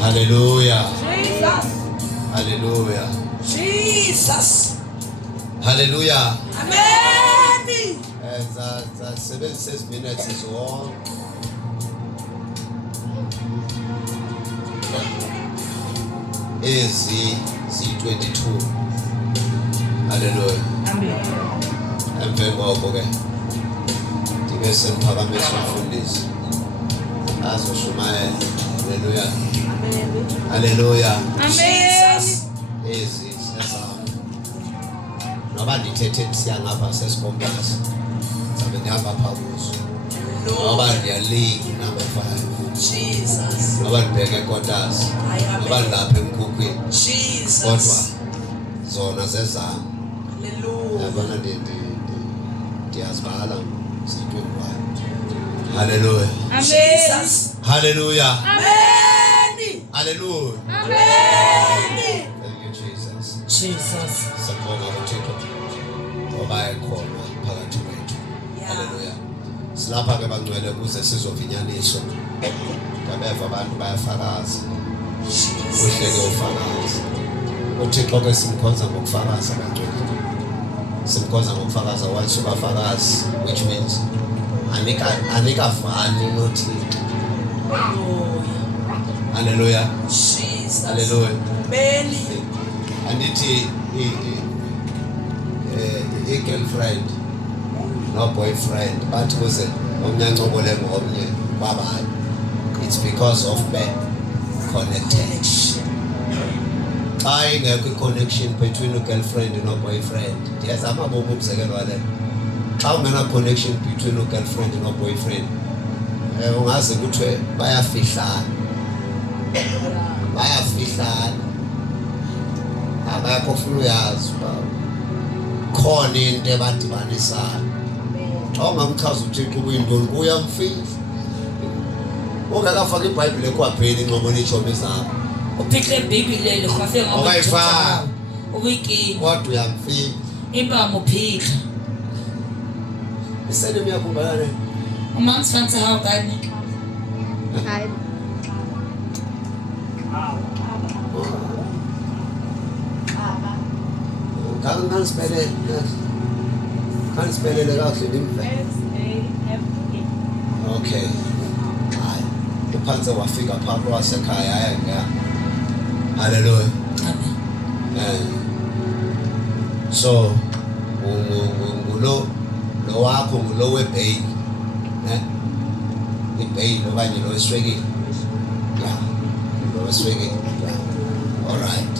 Hallelujah. Hallelujah. Hallelujah. Jesus. Hallelujah. Amen. That 7 minutes is all. Is Z22. Hallelujah. Amen. Emveni kokho ke ndibe semphakamisa umfundisi azoshumayela. Hallelujah. Hallelujah. Amen. Ezi sesama noba ndithethe ndisiya ngapha sesikompasi sabe ndihamba phaa kuzo noba ndiyalink number 5 Jesus. noba ndibheke ekotasi noba ndilapha emkhukwini Jesus. kodwa zona zezam. Hallelujah. Yabona ndiyazibhala Z21. Hallelujah. Jesus. Hallelujah. Amen. Hallelujah. Amen. Thank you, Jesus. Jesus. Sabona uThixo ngoba ekhona phakathi kwethu. Hallelujah. Silapha ke bangcwele kuze sizovinyaniswa. Ngabeva abantu bayafakaza. Uhleke ufakaza. uThixo ke simkhonza ngokufakaza bangcwele. Simkhonza ngokufakaza wasubafakazi, which means anikavani noThixo. Hallelujah. Jesus. Hallelujah. Amen. Andithi girlfriend no boyfriend but kuze omnyancokole ngomnye kwabayo. It's because of the connection. Xa ingekho i-connection between u-girlfriend no boyfriend, ndiyazama bomi umzekelo wale. Xa ungena connection between u-girlfriend no boyfriend, ungaze kuthiwe bayafihlana. Akakho ufuna uyazi uba khona into ebadibanisayo. Xa ungamchaza uThixo kuyintoni uyamfihla. Ungakafaka iBhayibhile ekhwapheni ingxobo nitshomi zakho. Uphikle iBhayibhile lekhwafe ngoba Okayifaka. Ubiki. Kodwa uyamfihla. Impama uphikla. Isene miyakhumbala ne? Uma ngifanele how kani? Hi. Kan spelele kahle ndimve. SAFE. Okay. Hayi. Uphansi wafika phapha wasekhaya haya ngaya. Hallelujah. Amen. So ngulo wakho ngulo weBay. iBay okanye lo weswekile. Yeah. Lo weswekile. All right.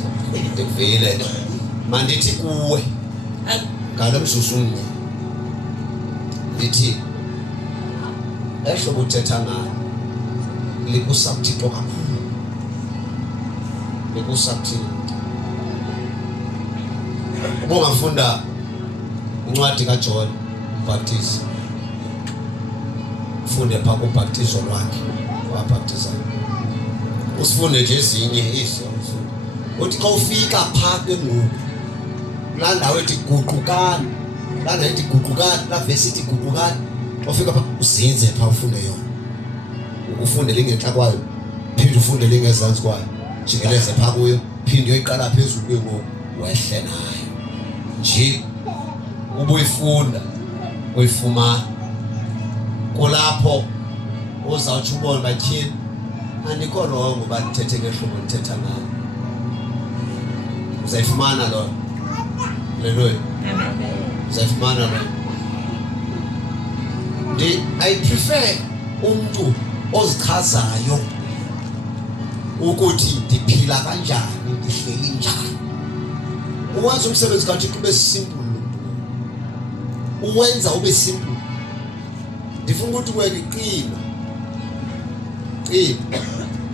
Ndivile. Mandithi kuwe ngalomzuzu ndithi ehlobo uthetha ngayo likusabthixo kakhulu. Likusabthixo. uma ungafunda incwadi kaJohn Baptist ufunde pha kubhaptizo lwakhe wabhaptiza usifunde nje ezinye izo uthi xa ufika pha ke ngoku la ndawo ethi guqukani la ndawo ethi guqukani la verse ithi guqukani xa ufika pha uzinze pha ufunde yona ufunde lingenhla kwayo phinde ufunde lingezansi kwayo jikeleze pha kuyo phinde uyiqala phezulu ke ngoku wehle nayo nje ubuyifunda uyifumana kulapho uzawuthi ubone bathini anikho rongo bathethe ngehlobo lithetha ngayo uzayifumana lo haleluya uzayifumana lo I prefer umuntu ozichazayo ukuthi ndiphila kanjani ndihleli njani uwenza umsebenzi kathi kube simple uwenza ube simple ndifuna ukuthi wena iqina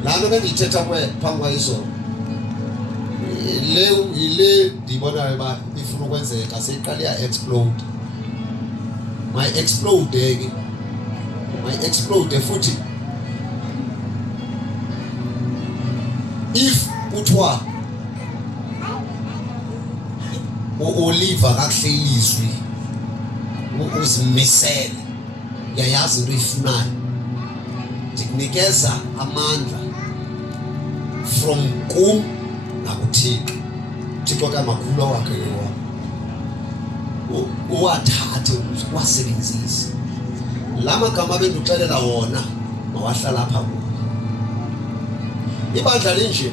lana bendithetha phambi kwayizolo ile ndibonayo ba ifuna ukwenzeka seyiqala ya-explode my-explode futhi if kuthiwa uliva kakuhle ilizwi uzimisele uyayazi into oyifunayo ndikunikeza amandla from kum nakuThixo Thixo kamakhulu wakhe lowa uwathathe uwasebenzise la magama benduxelela wona mawahlala apha kuyo ibandla linje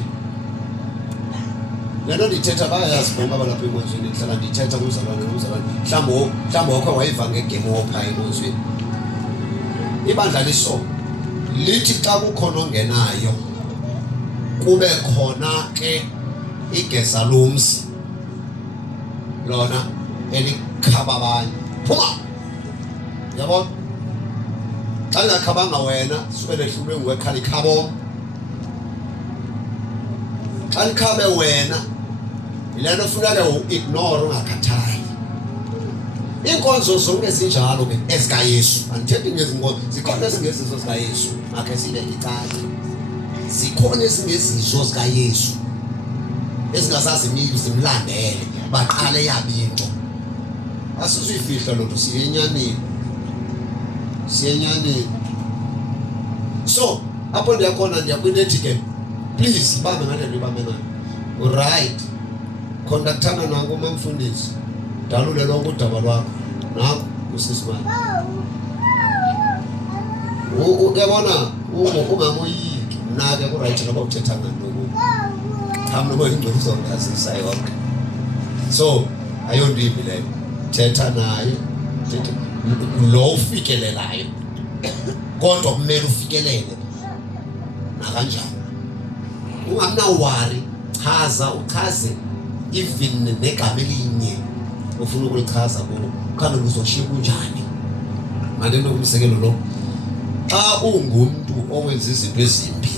lento ndithetha bayayazi bonke abalapha enkonzweni ndihlala ndithetha kumzalwane mhlawumbi wakho wayiva ngegame wopha enkonzweni ibandla liso lithi xa kukhona ongenayo kube khona ke igeza lomzi lona elikhaba abanye phuma yabona xa lingakhabanga wena suke lehlulwe nguwe khala ikhabo xa likhabe wena yile nto funeka u-ignore ungakhathali iinkonzo zonke zinjalo ke ezikaYesu andithethi ngezinkonzo zikhona ezingezizo zikaYesu makhe sibe icala zikhona ezingezizo zikaYesu ezingazazi zimlandele baqale yabinco asizuyifihla loo nto siyenyanini so apho ndiyakhona ndiyakwintethi ke please bambe ngale nto ibambe nayo right conductana nanko umamfundisi dalule lonke udaba lwakho nanko usisimali uyabona ungamoyiki mna ke ku-right noba uthetha ngantoni ham noba ingxoxo uzongazisa yonke so ayonto imbi leyo thetha naye lo ufikelelayo kodwa kumele ufikelele nakanjani ungamnawari uchaze even negama elinye ufuna ukulichaza kulo khange uzoshiya kunjani manje nokumsekelo lo xa ungumntu owenza izinto ezimbi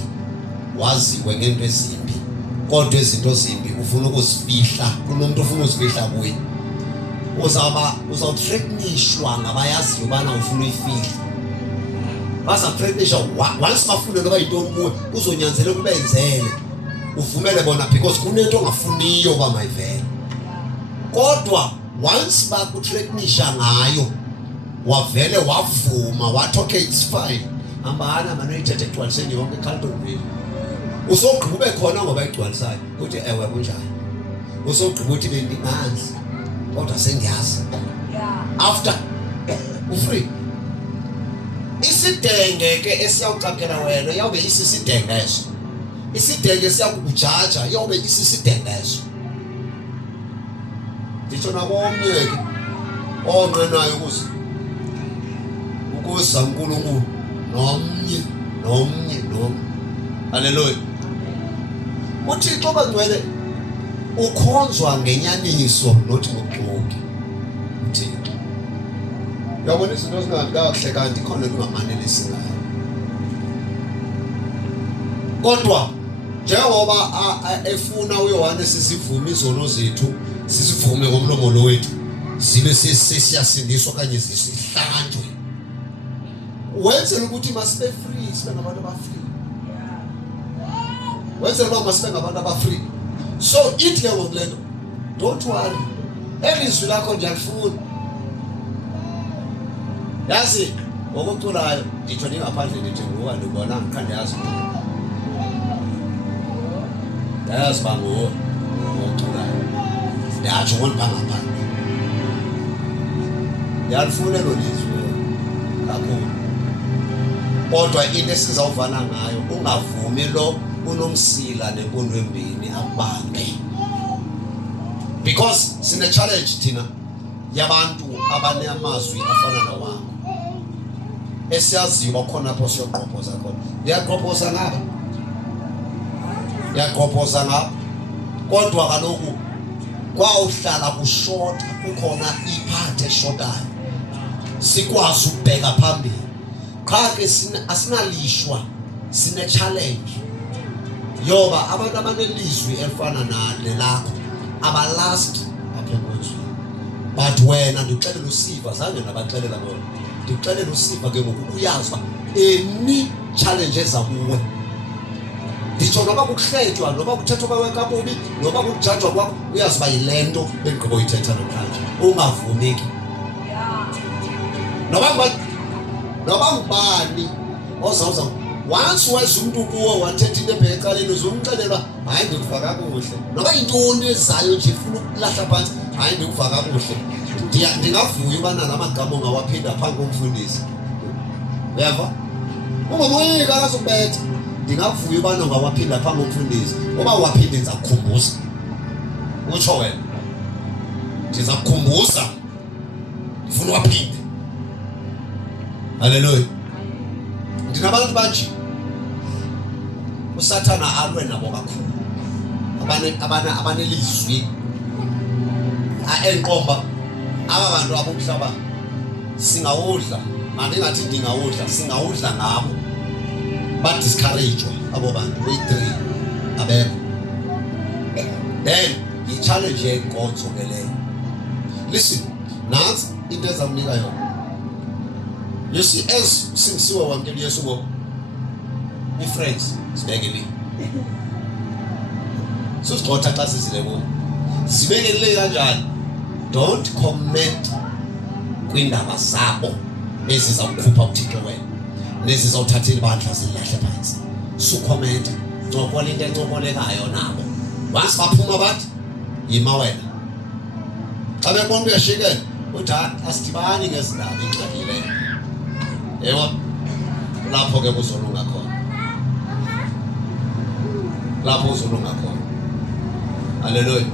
waziwe ngento ezimbi kodwa izinto ezimbi ufuna ukuzifihla kunomuntu ufuna uzifihla kuye uzawuthreatenishwa ngabayaziyo ubana ufuna uyifihla bazakuthreatenisha once bafune noba yintoni kuwe uzonyanzeleka ubenzele uvumele bona because kunento ongafuniyo uba mayivele kodwa once bakuthreatenisha ngayo wavele wavuma wathi okay it's fine hambana manoyithethe ekugcwaliseni yonke eCarltonville usogqiba ube khona ngoba igcwalisayo uthi ewe kunjani usogqiba uthi bendingazi kodwa sengiyazi after ufree isidenge ke esiyawucakela wena yawube isisidenge eso isidenge siyakujaja yawube isisidenge eso nditsho nakomnye ke onqenayo ukuza uNkulunkulu nomnye haleluya uThixo bangcwele ukhonzwa ngenyaniso nothi ngokuxoki uThixo uyabona izinto zingakahle kanti khona kungamanelisi ngayo kodwa njengoba efuna uYohane sisivume izono zethu sisivume ngomlomo lo wethu sibe sesiyasindiswa kanye sihlanjwe wenzela ukuthi masibe free sibe ngabantu abafree wenzela ukuthi masibe ngabantu abafree so ithi ke ngokulento don't worry elizwi lakho ndiyalifuna yazi ngokuculayo nditsho ndingaphandle ndithi nguwa ndibona ngikhande yazi yazi banguwa ngokuculayo ndiyatsho ngondibangaphandle ndiyalifuna lo lizwi kakhulu kodwa into esizawuvana ngayo ungavumi lo unomsila nempundu embini akubambe because sine challenge thina yabantu abanamazwi afana nawakho esiyaziyo bakhona apho siyogqobhoza khona ndiyagqobhoza ngapha kodwa kaloku kwawuhlala kushota kukhona iphathi eshotayo sikwazi ukubheka phambili qha ke asinalishwa sine challenge yoba abantu abanelizwi elifana nale lakho abalast apha ekwenzweni but wena ndixelela usiva zange nabaxelela bona ndixelela usiva ke ngoku uyazi uba any challenge eza kuwe nditsho noba kukuhletywa noba kuthethwa kwawe kakubi noba kukujajwa kwakho uyazi uba yile nto bendigqiba uyithetha namhlanje ungavumeki noba ngubani ozawuza once wazi umntu kuwo wathetha into ebheke ecaleni uzumxelela hayi ndikuva kakuhle noba yintoni ezayo nje ifuna ukulahla phantsi hayi ndikuva kakuhle ndingavuya ubana la magama ungawaphinda phambi komfundisi uyeva ungamoyika akazukubetha ndingavuya ubana ungawaphinda phambi komfundisi oba waphinde ndiza kukhumbuza utsho wena ndiza kukhumbuza ndifuna waphinde haleluya ndinabantu banje usathana alwe nabo kakhulu abanelizwi enqomba aba bantu abomhlaba singawudla mandingathi ndingawudla singawudla ngabo badiscouragewa abo bantu boyi-3 abekho then yi-challenge yenkonzo ke leyo listen nansi into ezamnika yona you see as singisiwe wamkeli Yesu ngo i-friends sibekele sozigxotha xa sizile kubo sibekele kanjani don't comment kwindaba zabo ezizawukhupha uThixo wena nezizawuthatha ibandla zilahle phansi sukhomenta ncokola into encokolekayo nabo once baphuma bathi yima wena xa bebona uyashikela uthi asidibani ngezindaba ingxakileyo yebo lapho ke kuzolunga khona lapho uzolunga khona haleluya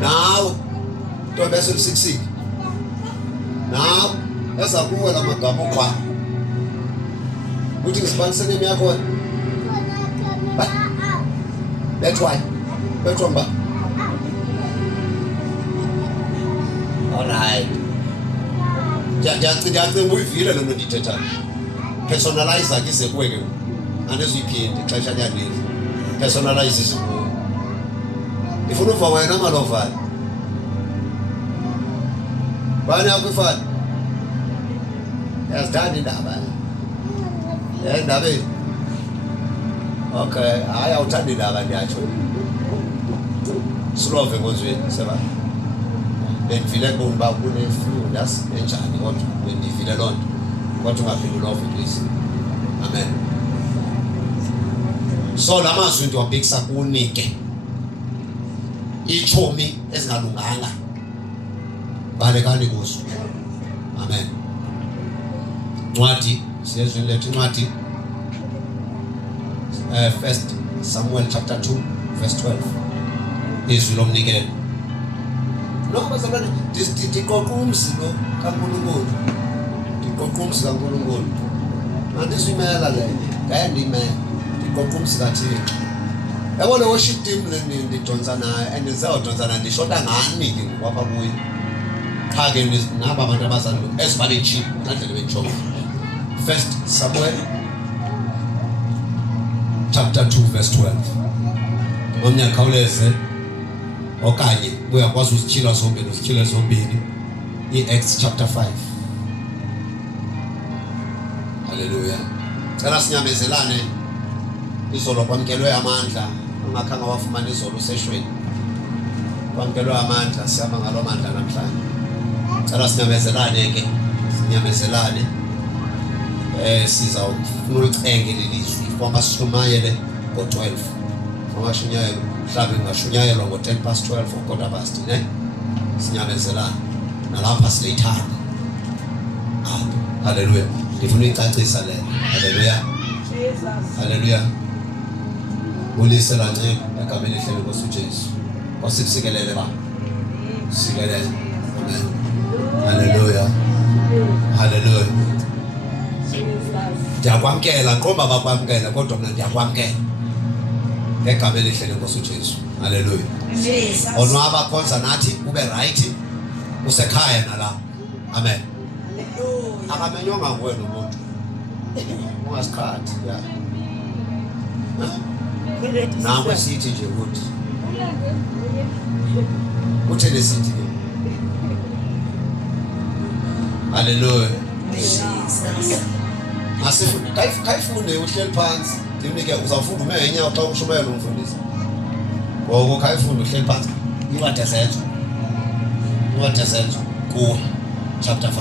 nawe nto bese usikusiki nawe eza kuwe la magama okwa uthi ngisibonise nemi yakho that's why betromba alright ndiyacimba uyivile loo nto ndiyithethayo personalize ke sekuwe ke andizuyiphinde ixesha lyaneli personalize isikuwe ndifuna uva wena malovani bani yakho ifani yazithanda indaba endabeni okay hayi awuthanda indaba ndiyatsho silove nkonzweni seba bendivile kuba kune-flu yasi enjani kodwa bendivile loo nto kodwa ungaphinde ulove please amen so la mazwi ndiwabhekisa kunike iitshomi ezingalunganga balekani kuzo amen ncwadi siyezwini lethu incwadi 1 Samuel chapter 2 verse 12 izwi lomnikelo lokubazalwane ndiqoqa umzi lo kaNkulunkulu ndiqoqa umzi kaNkulunkulu andizimela le ngaye ndimela ndiqoqa umzi kaThixo yabo le worship team ndidonsa nayo and ndizawudonsana ndishota ngani ke ngokwapha kuyo qha ke naba abantu abazali ezibaletshipi ngandlela bentshomo 1 Samuel chapter 2 verse 12 omnye khawuleze okanye uyakwazi usityhila zombini usityhile zombini iActs chapter 5. Haleluya. Cela sinyamezelane izolo kwamkelwe amandla ungakhanga wafumana izolo seshweni. Kwamkelwe amandla siyama ngalo mandla namhlanje. Cela sinyamezelane ke sinyamezelane sizawufuna ulicenge lelizwi kwamashumayele ngo-12 kwamashunyayelo mhlawumbe ngashunyayelwa ngo-12:10 or 12:15 ne sinyamezelane nalapha silethana apha. Haleluya. Ndifuna uyicacisa le. Haleluya. Jesus. Haleluya. Ulisela nje egameni elihle lenkosi uJesu. Kwasikusikelele ba. Sikelele. Amen. Haleluya. Haleluya. Ndiyakwamkela qomba bakwamkela kodwa mina ndiyakwamkela egameni elihle lenkosi uJesu. Haleluya. Jesus. Onwaba khonza nathi ube right usekhaya nala. Amen. Akamenyonga nguwe nomuntu. Ungasikhathi ya. Nawe sithi nje ukuthi uthele sithi ke. Haleluya. Jesus. Asifunde kayifunde uhleli phansi. Ndimnike uzawufunda ume ngenyawo xa ushumayela umfundisi. Ngoku kayifunde uhleli phansi. Iwadesenzo ku chapter 5.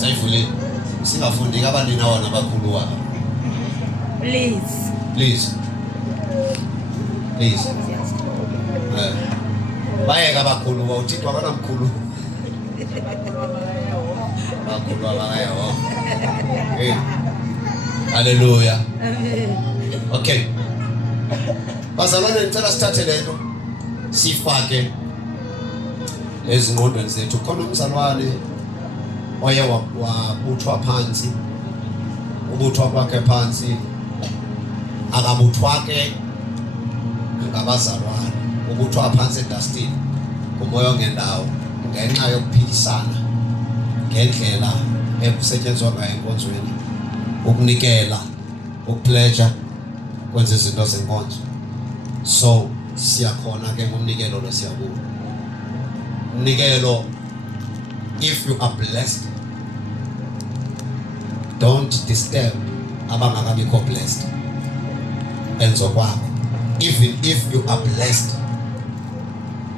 Sayivule singafundi kabanina wona abakhulu wabo. Please. Bayeka abakhulu wawuthixo akanamkhulu. Abakhulu abakayawo. Haleluya. Okay. Bazalwane ngicela sithathe lento sifake ezingqondweni zethu. Khona umzalwane oye wabuthwa phansi. Ubuthwa kwakhe phansi akabuthwa ke ngabazalwane. Ubuthwa phansi edustini kumoya ongendawo ngenxa yokuphikisana ngendlela ekusetshenzwa ngayo enkonzweni, ukunikela, ukupledge kwenza izinto zenkonzo. So siyakhona ke ngomnikelo lo siyakuwo. Umnikelo, if you are blessed, don't disturb abangakabikho blessed enzo kwabo. Even if you are blessed,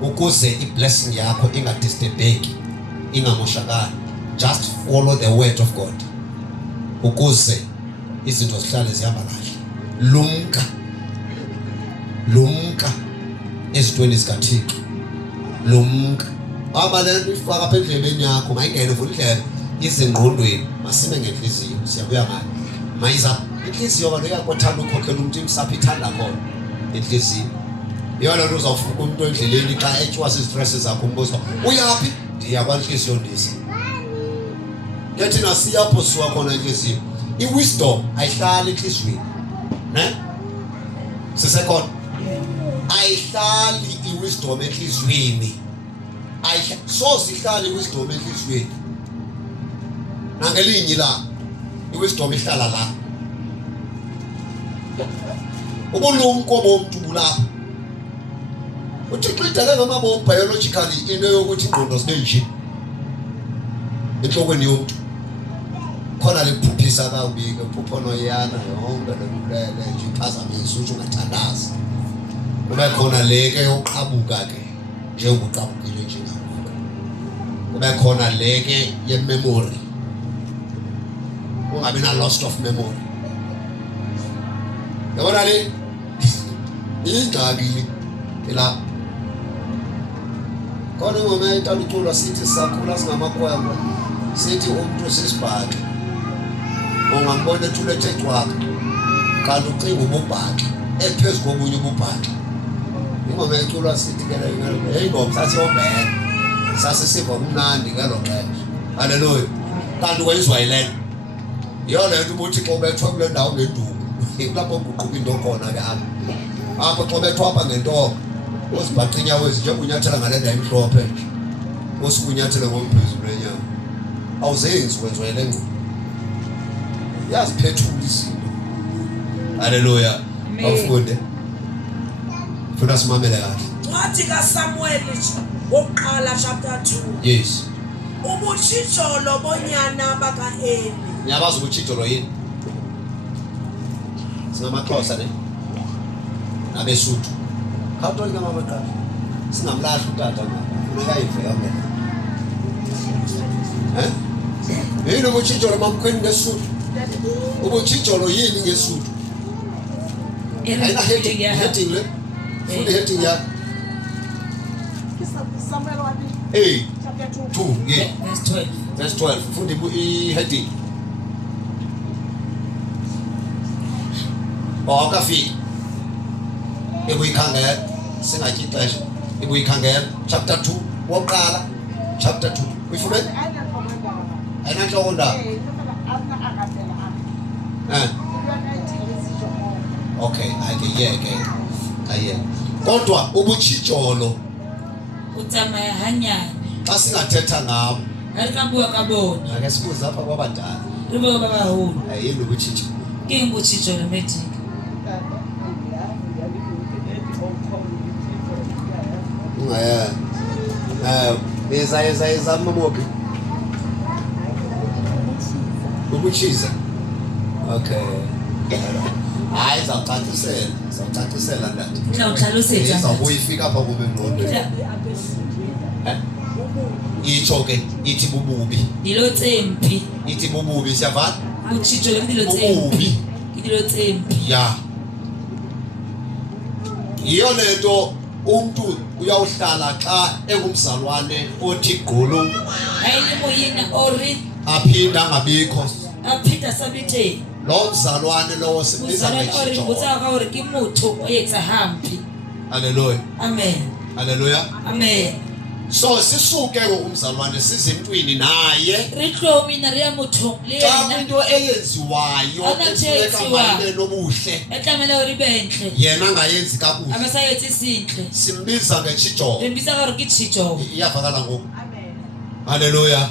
ukuze i-blessing yakho ingadisturbeki, ingamoshakali, just follow the word of God ukuze izinto zihlale zihamba kahle. Lumka ezintweni zikaThixo. Lumka abalento ifaka apha endlebeni yakho mayingene futhi indlela izingqondweni masime ngenhliziyo siyabuya ngayo. Mayiza inhliziyo kaloku iyakuthanda ukukhokhela umuntu imsapho ithanda khona inhliziyo. Yona lento uzawufuna umuntu endleleni xa etshwa sistress zakho umbuzo uyaphi ndiya kwanhliziyo ndisi. Yathi nasiyapho siwa khona inhliziyo. I-wisdom ayihlali enhliziyweni. Ne? Sisekhona. Ayihlali i-wisdom enhliziyweni. So sihlali i-wisdom enhliziyweni. Nangelinye la i-wisdom ihlala la. Ubulumko bomuntu bulapha. UThixo idale ngamabomu biologically into yokuthi ingqondo zibe nje enhlokweni yomuntu. Khona lekuphuphisa kawubike uphuphono yana yonke lekulele nje iphazamisa ukuthi ungathandazi. Kube khona leke yoqhabuka ke njengoqhabukile nje ngakho. Kube khona leke ye-memory. Ungabi na loss of memory. Yabona le ingxaki la. Khona ngoma etaluculwa sithi sakhula singamakwakwa sithi umuntu sisibhaqe. Ungambona ethulethe ecwaka kanti ucinga ububhaqe ephezulu komunye ububhaqe. Ingoma eculwa sithi ke hey ngoba sasiyobheka sasisiva kumnandi ngalo xesha. Haleluya. Kanti wayizwa yilento yona into ubuthi xa ubethwa kule ndawo ngenduku kulapho kuquka into khona ke apha xa ubethwa apha ngento uzibhaqa inyawo ezinjengonyathela ngale ndawo emhlophe nje usikunyathela ngomphezulu enyawo awuzenzi wenziwa yile ngqondo yaziphethula izinto. Haleluya. Bafunde funa simamele kahle. Phakathi kaSamuel wokuqala chapter 2. Yes. Ubutshijolo bonyana bakaEli. Niyabazi ubutshijolo yini? SingamaXhosa ne? NabeSuthu. Khawuthole ke mama qala. Singamlahla utata ngapha. Funeka ive yonke. Yini ubutshijolo mamkhweni ngeSuthu? Ubutshijolo yini ngeSuthu? Ayina heading le. Full heading ya. Samuel 1 Hey, chapter 2. 2, yeah. Verse 12. Verse 12. Fundi i-heading. Awukafiki. Ebuyikhangela singatyi ixesha. Ebuyikhangela chapter 2 wokuqala. Chapter 2. Uyifumene? Ayinantloko ndaba. Okay, ayike. Kodwa ubutshijolo Utsamaya hanyane. xa singathetha ngabo, Hari ka bua ka bona. ake sibuze apha kwabadala. Re bua ba baholo. Yini ubutshijolo? Ke eng botshijolo medic? Eza mamopi. Ukutshiza. Okay. Hayi zawucacisela ndati. Tla utlhalosetsa. Izawuyifika apha kube ngqondweni. Itsho ke ithi bububi. Dilo tse mpi. Ithi bububi siyavana? Botshijolo ke dilo tse Bububi. mpi. Ke dilo tse mpi. Ya. Yiyo lento umuntu uyawuhlala xa engumzalwane othi gqolo Ayile moyena ori aphinda angabikho. aphinda sabithe. Lo mzalwane lowo sibiza Uzalwane ori ngejijolo. botsa ka hore ke motho o etsa hampi. Haleluya. Amen. Haleluya. Amen. So sisuke ngomzalwane size emntwini naye. Re tlo mina re ya motho le Xa yena. into eyenziwayo efuneka mayibe nobuhle, Etlamela hore bentle. yena angayenzi kakuhle, Abasayetsi sintle. simbiza ngejijolo. Re mbisa ka hore ke tshijolo. Iyavakala ngoku. Haleluya.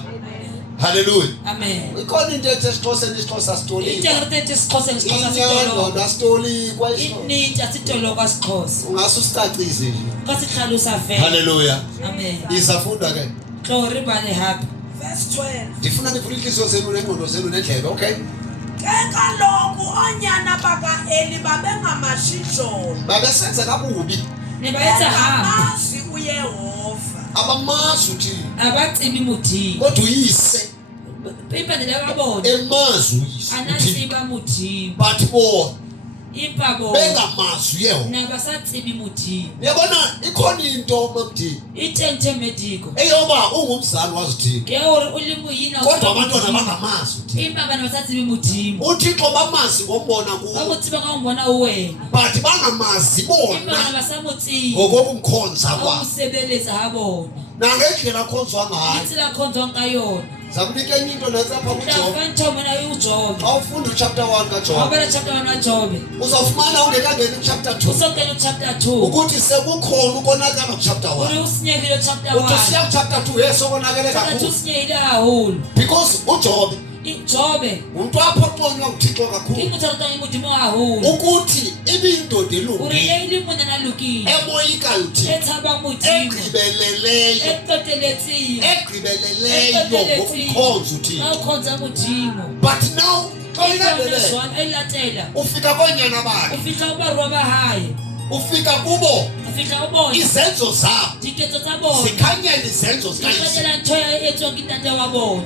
Haleluya. Amen. Ikhona into ethi esiXhoseni isiXhosa sitolika. Integrity sixhosa ngisixhosa Inyando sitolo. nasitolikwa isixhosa. Ininja sitolo ka sixhosa. Ungase usicacise nje. Ka sihlalusa fe. Haleluya. Amen. Izafunda ke. Tlo re bale happy. Verse 12. Ndifuna nivule inhliziyo zenu nengqondo zenu nendlebe, okay? Ke kaloku onyana bakaEli babengamashijolo. Babesenza kabubi. Ne ba etsa hampi. Bengamazi uYehova. Abamazi uthini. Abatsibi muthi. Kodwa uyise Impande la babona. emazi uyise uthini. Anasiba muthi. But bona Ipabo. bengamazi uYehova. Nabasatsibi muthi. Yabona ikhona into makuthi Itente medico. eyoba ungumzali wazithini. Ke hore o le moyina o. Kodwa abantwana bangamazi uthini. Imba bana basatsibi muthi. uThixo bamazi ngombona Ba kuwo, motsiba ka ngwana o wena. but bangamazi Imba bona bana basamotsi. ngokokumkhonza kwabo Awusebenza habona. nangendlela akhonzwa ngayo. Itsila khonzwa ngayona. Zakunika enye into nasapha kuJobe. Hlafantho mina uJobe. Xa ufunda uchapter 1 kaJobe, Awubala chapter 1 kaJobe. uzawufumana ungekangeni kuchapter 2 Usongena chapter 2. ukuthi sekukhona ukonakala kuchapter Uri 1. usinyekile chapter Uthi 1. siya kuchapter 2 yesokonakele Chapter 2 kakhulu, sinyekile haholo. because uJobe iJobe umuntu aphoxonywa nguThixo kakhulu inguthatha imudimo haholo. ukuthi ibindoda Uri elungile leli mona nalukile. emoyikayo uThixo, Ethaba mudimo. egqibeleleyo Etoteletsile. ngokumkhonza uThixo. Awukhonza mudimo. But now xa uyilandele Ayizona ayilatela. ufika konyana bakhe, Ufika ubarwa bahaye. ufika kubo Ufika ubona. izenzo zabo Diketso tsa bona. zikhanyela izenzo zikayise. Ikanyela ntho etswa ke ntate wa bona.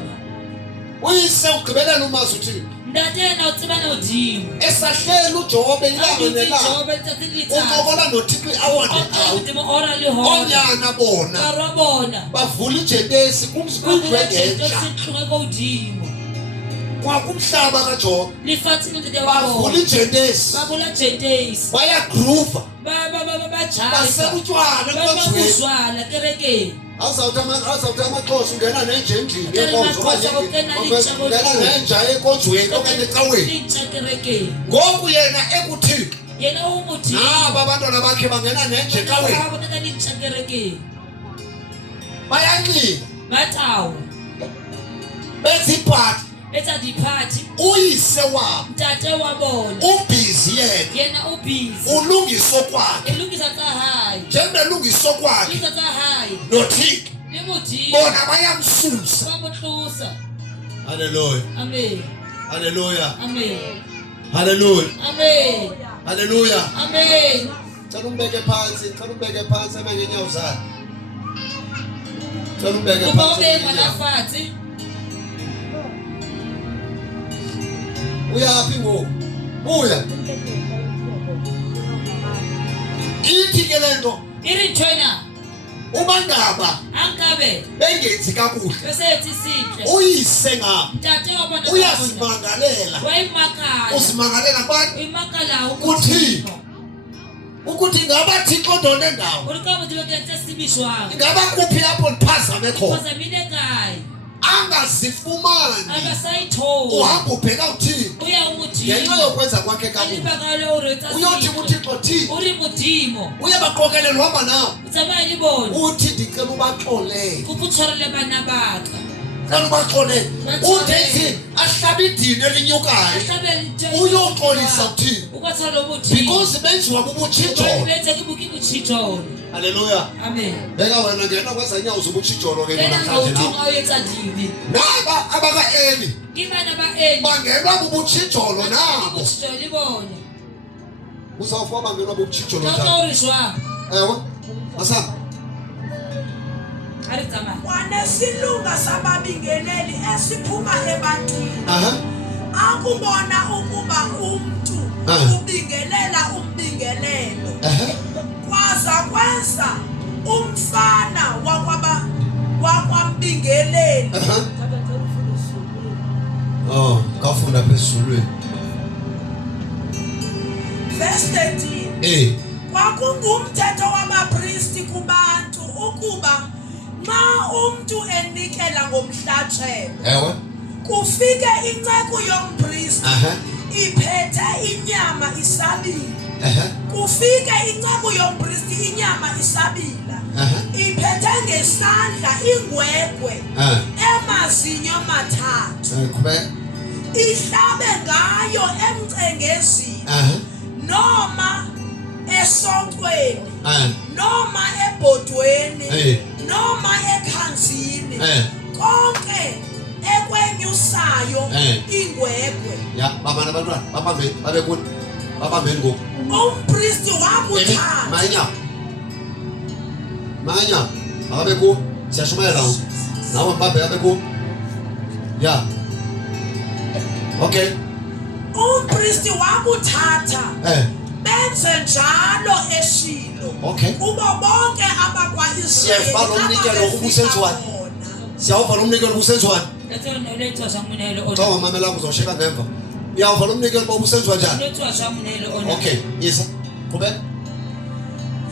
Uyise ugqibelela umazi uThixo. Ntate yena o tseba na udimo. Esahlela uJobe ilanga Awuthi nelanga Jobe letsatsi le letsatsi. uncokola noThixo i-hour ne-hour. Udimo ora le hona. Onyana bona Barwa bona. bavula ijetesi kumdwengenja Sinhlunge ko udimo. kwakumhlaba kaJobe, Lifatshe le ntate wa bavula bona. ijetesi Babula jetesi. bayagroova Bajaya. basekutshwala konzweni. Babuzwala kerekeni. Awuzawuthi amaXhosa ungena nenja endlini Kena enkonzo amaXhosa okanye ungena nenja ungena nenja enkonzweni okanye ecaweni. Lintsha kerekeni. Ngoku yena ekuThixo Yena umuthi. naba abantwana bakhe bangena nenja ecaweni Babona lintsha kerekeni. bayanxila Batawu. benza ibhadi. Etsa diphathi. Uyise wabo Ntate wa bona. ubhizi ubhizi yena yena ubhizi ulungiso kwakhe elungisa tsa hayi njengolungiso kwakhe ulungisa tsa hayi nothixo le modimo bona bayamsusa. ba motlosa. Hallelujah, Amen. hallelujah, Amen. hallelujah, Amen. hallelujah. Amen. Cela umbeke phansi, abeke inyawo zakhe. Cela umbeke Kuba phansi. ube malafathi. Uyaphi ngoku? Uya. Ithi ke lento Irithwena uma ngaba angabe bengenzi kakuhle besethi sihle. uyise ngapha Tate wabona uyazimangalela. wayimakala. Usimangalela abantu Uyimakala ukuthi ukuthi ngaba Thixo ndone ndawo. Ulika motho ke tse sibishwa. Ngaba kuphi lapho liphazame khona. Koza mine kai. Angazifumani. Akasayithola. Uhamba ubheka uthini Uya umuthi. ngenxa yokwenza kwakhe kakuhle. Alibakalo uretsa. Uyothi uThixo thi Uri mudimo. uyabaqokelela uhamba nawo. Utsama libona. Uthi ndicela ubaxolele. Kuputshorele bana baka. Cela ubaxolele. Uthi ahlabe idini elinyukayo. Uyoxolisa uthini Ukwathalo buthi. because benziwa bubutshijolo. Lethe kibuki buchijolo. Hallelujah. Amen. Beka wena ngena kwenza inyawo zobutshijolo ke Lena namhlanje ngawuthi nawo. awuyetsa dini. Naba abaka-Eli Kibana ba eni. bangenwa bubutshijolo nabo. Buchijolo libona. Uzawufa bangenwa bubutshijolo njalo. Tonto urishwa. Ewe. Asapha. Aritsama. Kwanesilunga sababingeleli esiphuma ebantwini. Aha. Akubona ukuba umuntu ubingelela umbingelelo. Aha. Kwaza kwenza umfana wakwambingeleli. Aha. Oh, kafunda phezulweni. Verse 13. Kwakungumthetho wamapristi kubantu ukuba nxa umuntu enikela ngomhlatshelo Ewe. kufike inceku yompristi Aha. iphethe inyama isabila. Aha. Kufike inceku yompristi inyama isabila. Aha. Iphethe ngesandla ingwegwe emazinyo mathathu. Qhubeka. Ihlabe ngayo emcengezini Aha. noma esontweni Aha. noma ebhodweni Eh. noma ekhanzini konke ekwenyusayo ingwegwe. Ya, baba nabantwana, babambe, babe kude. Babambeni ngoku. Umpristi wakuthatha Manya. Manya. Ababe ku. Siyashumayela nawo. Nawo mbambe abe ku. Ya. Okay. umpristi wakuthatha benze njalo eShilo. Okay. Kubo bonke abakwa-Israyeli Siyava lo mnikelo ubusenziwani. Siyawuva lo mnikelo ubusenziwani. Lethe lethe shamunelo Xa wamamela uzosheka ngemva. Uyawuva lo mnikelo ubusenziwa njani? Lethe shamunelo ona. Okay, isa. Qhubeka.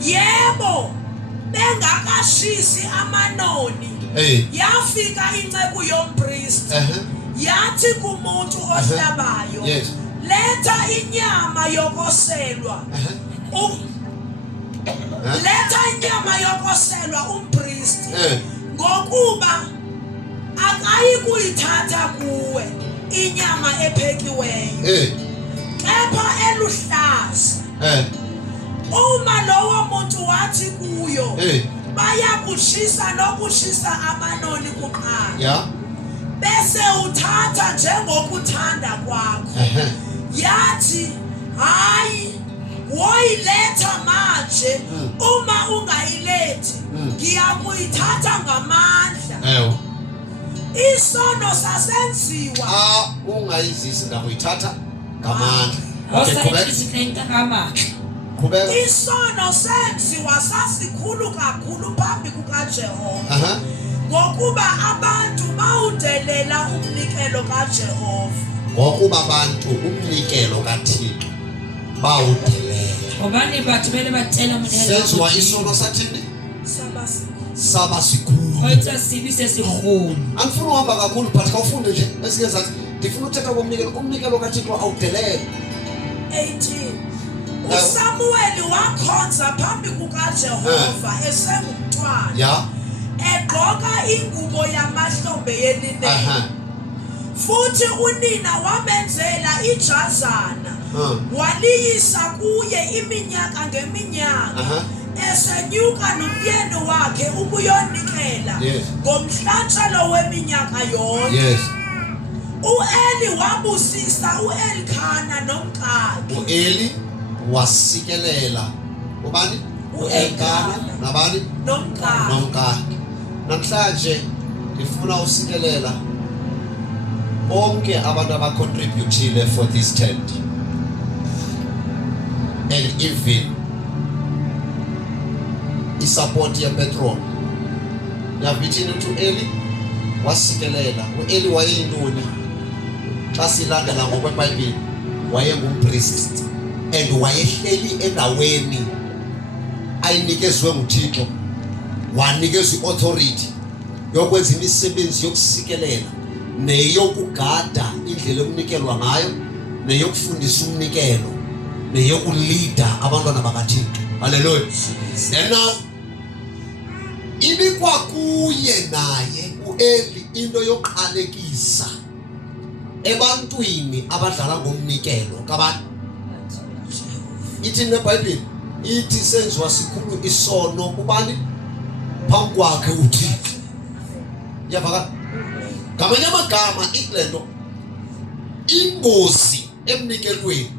Yebo bengakashisi amanoni yafika inceku yompristi yathi kumuntu ohlabayo Yes. letha inyama yokoselwa. Letha inyama yokoselwa umpristi ngokuba akayi kuyithatha kuwe inyama ephekiweyo kepha eluhlaza. Uma lowo muntu wathi kuyo bayakushisa nokushisa amanoni kuqala. Ya. Bese uthatha njengokuthanda kwakho. Yathi hayi woyiletha manje uma ungayilethi ngiyakuyithatha ngamandla. Ewe. Isono sasenziwa Ungayizisi ngakuyithatha ngamandla. Okay, Osa qhubeka. isinenka kama. Qhubeka. Isono senziwa sasikhulu kakhulu phambi kukaJehova. Aha. Ngokuba abantu bawudelela umnikelo kaJehova. Ngokuba abantu umnikelo kaThixo bawudelela. Obani bathu bele batshela munelo. Senziwa isono sathini? Sabasi. Saba sikhulu. Oyitsa sibi sesikhulu. Angifuni uhamba kakhulu but kawufunde nje esike sathi ndifuna uthetha umnikelo kaThixo awudelela. 18. uSamuel wakhonza phambi kukaJehova esengumntwana. Ya. Egqoka ingubo yamahlombe yelineni. futhi unina wamenzela ijazana waliyisa kuye iminyaka ngeminyaka esenyuka nomyeni wakhe ukuyonikela ngomhlatshelo weminyaka yonke. U-Eli wabusisa u-Elkhana nomkakhe. U-Eli wasikelela ubani? U-Elkhana nabani? Nomkakhe. Namhlanje ngifuna usikelela bonke abantu abacontributile for this tent, and even isupport yepetrol. Yabithini ukuthi u-Eli wasikelela. U-Eli wayeyintoni? Xa silandela ngokweBhayibheli wayengumpriest and wayehleli endaweni ayinikezwe nguThixo, wanikezwe iauthority yokwenza imisebenzi yokusikelela neyokugada indlela ekunikelwa ngayo, neyokufundisa umnikelo, neyokulida abantwana bakaThixo. Hallelujah. And now ibikwa kuye naye u-Eli into yoqalekisa ebantwini abadlala ngomnikelo kabantu. Ithi neBhayibheli ithi senziwa sikhulu isono kubani? Phambi kwakhe uThixo. Yavaka ngamanye amagama ihlelo ingozi emnikelweni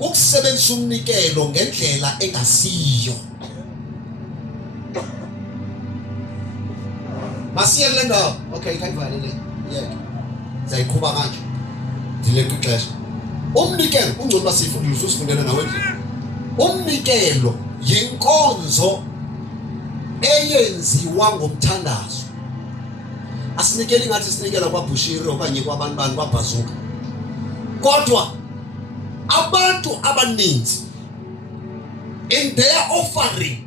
ukusebenzisa umnikelo ngendlela engasiyo. Masiye kule ndawo. Okay, kanjani? Yeah. Zayiqhuba kanje. Dileka ixesha. Umnikelo ungcono sifundiswe sifundela nawe endlini. Umnikelo yinkonzo eyenziwa ngomthandazo. Asinikeli ngathi sinikela kwaBushiri okanye kwabantu kwaBhazuka. Kodwa abantu abaninzi in their offering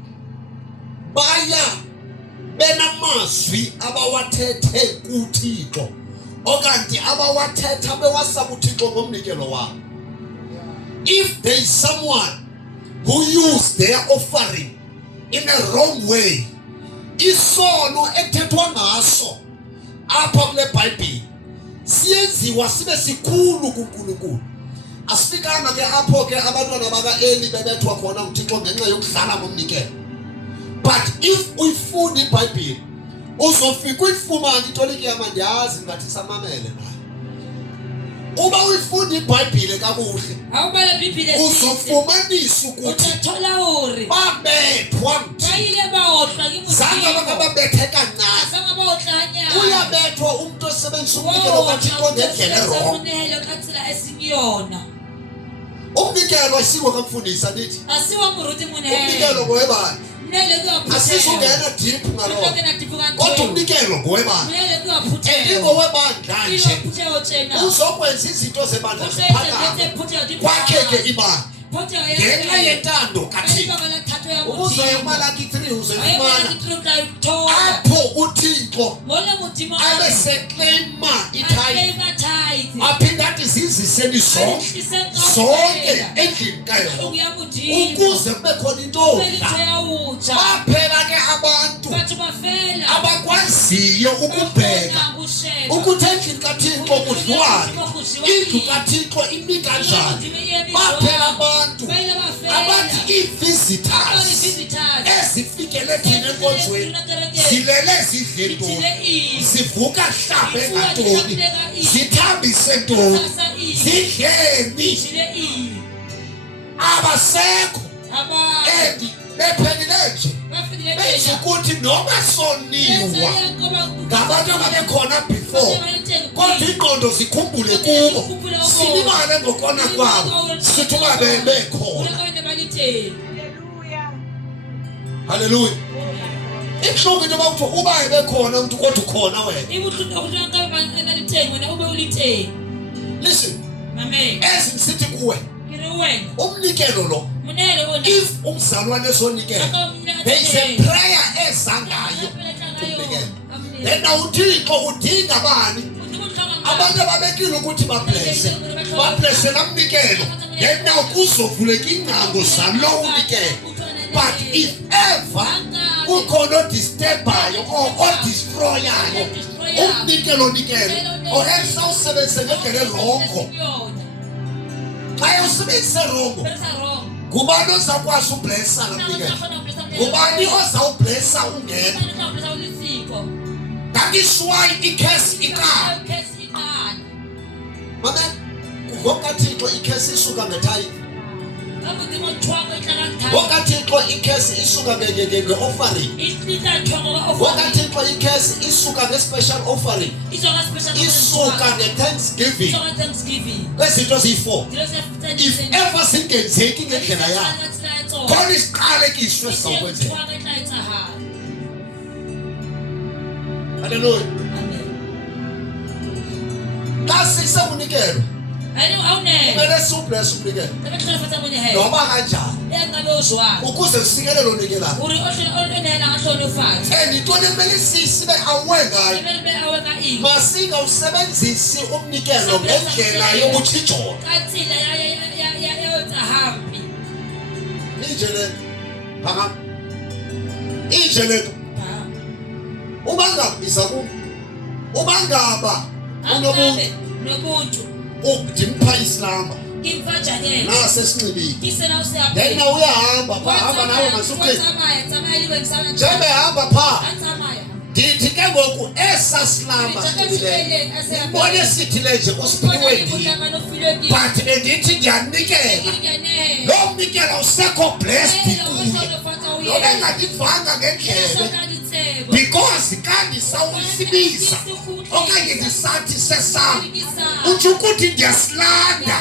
baya benamazwi abawathethe kuThixo okanti abawathetha bewasaba uThixo ngomnikelo wabo. If there is someone who use their offering in a wrong way, isono ethethwa ngaso apha kule Bhayibheli siyenziwa sibe sikhulu kuNkulunkulu. Asifikanga ke apho ke abantwana baka-Eli bebethwa khona uThixo ngenxa yokudlala ngomnikelo. But if uyifunda iBhayibheli uzofika uyifumane itoliki yamandiyazi ngathi samamele nayo. Uba uyifunda iBhayibheli kakuhle awubale iBhayibheli uzofumanisa ukuthi uthathola hore babethwa bayile baohla zange bakababethe kancane. zange baohlanya Uyabethwa umuntu osebenzisa umnikelo kaThixo ngendlela errong. umnikelo kaThixo esingiyona. Umnikelo asiko kamfundisa nithi asiwa muruti munene umnikelo ngowebani? munene kuyaphutha Asizungena deep ngalokho. Kodwa umnikelo ngowebani? munene kuyaphutha Ingowebandla nje. kuyaphutha otshena Uzokwenza izinto zebandla ziphakame. Kwakheke ibandla ngenxa yentando kaThixo. Ubuzoya eMalaki 3 uzoyifumana apho uThixo abesekleyima itithe, aphinda athi ziziseni zonke endlini kaYehova ukuze kube khona intodla. Baphela ke abantu abakwaziyo ukubheka ukuthi endlini kaThixo kudliwane, indlu kaThixo imi kanjani. Baphela abantu abathi i-visitors ezifikele thina enkonzweni zilele zidle ntoni, zivuka hlamba engantoni, zithambise ntoni, zidleni. Abasekho bephelile nje benza ukuthi noma soniwa ngabantu ababekhona before kodwa ingqondo zikhumbule kubo, silibale ngokona kwabo sithi uba bebekhona. Hallelujah. Inhloko into bakuthi uba bebekhona umuntu kodwa ukhona wena. Listen, ezi ngisithi kuwe umnikelo lo, if umzalwane esonikela there is a prayer ezangayo umnikelo, then uThixo udinga bani? Abantu ababekile ukuthi bablesse namnikelo, then now kuzovuleka ingcango zalo unikelo. But if ever kukhona odisturbayo or odestroyayo umnikelo oyesawusebenzise ngendlela erongo. Xa usebenzise rongo, ngubani ozakwazi ublessa umnikelo? Ngubani ozawublessa ungena? That is why ikhesi iqala. Mama, ngokaThixo ikhesi isuka ngethayi. NgokaThixo ikhesi isuka nge-offering. NgokaThixo ikhesi isuka nge-special offering. Isuka nge-thanksgiving. Kwezinto eziyi-4. If ever singenzeki ngendlela yakho, khona isiqalekiswe sizawukwenzeka. Hallelujah. Xa sisekunikelo, kumele siwubless umnikelo noba kanjani ukuze sifikelele unikelayo. And into emele sibe aware ngayo, masingawusebenzisi umnikelo ngendlela yokutshijola. Inje le phakama, inje le ubangabisa ku ubangaba unobuntu ukudimpa islamba nase sinxibile yena uyahamba hamba nawe masuke njebe hamba pha ndithi ke ngoku esa silamba sinxibile ibone sithi nje usiphiwe but bendithi ndiyanikela lo mnikelo usekho blessed kuye lo bengadivanga ngendlela. Because kandi sawusibisa okanye ndisathi sesam uthi ukuthi ndiyasilanda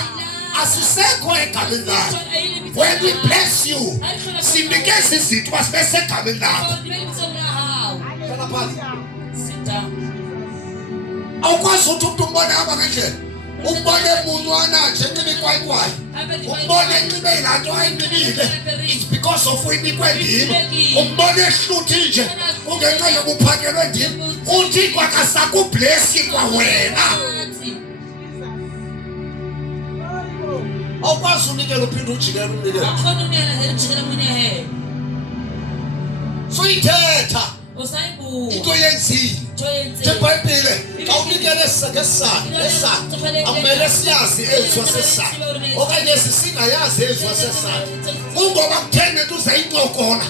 asisekho egameni lakho. When we bless you sinikeza izinto asibesegameni lakho. Awukwazi ukuthi umuntu umbona aba ngendlela, umbone umunwana nje enxibe ikwayikwayi, umbone enxibe ilanto ayinxibile, it's because of uyinikwe ndim. Umbone ehluthi nje ungenxa yokuphakelwe ndim, uThixo akasakublessi kwawena. Awukwazi unikela uphinde ujikele umnikelo. Suyithetha into yenzile eBhayibhile xa unikele ngesandla amele siyazi ezwa sesandla okanye sisingayazi ezwa sesandla. Kungoba kutheni uzayincokola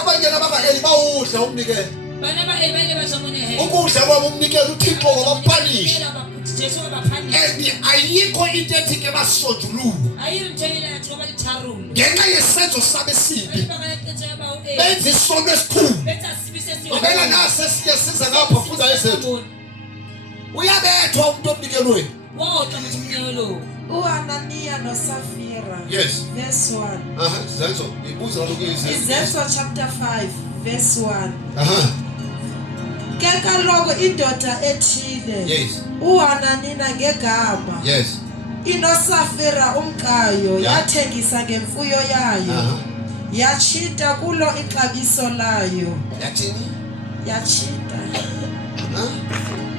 abanye abaka-eli bawudla umnikelo. Ukudla kwabo umnikelo uThixo wabapanisha. And ayikho into ethi ke basonjululu ngenxa yesenzo sabe sibi, benza isono esikhulu. Abela nase siye siza ngapha fuza ezethu uyabethwa umuntu omnikelweni. uAnaniya noSafira. Yes. Verse 1. Zenzo ibuza lokuyizwe. Izenzo chapter 5 verse 1. Ke kaloku indoda ethile. Yes. uAnaniya ngegama. Yes. inosafira umkayo yathengisa ngemfuyo yayo. Yachita kulo ixabiso layo. Yathini? Yachita.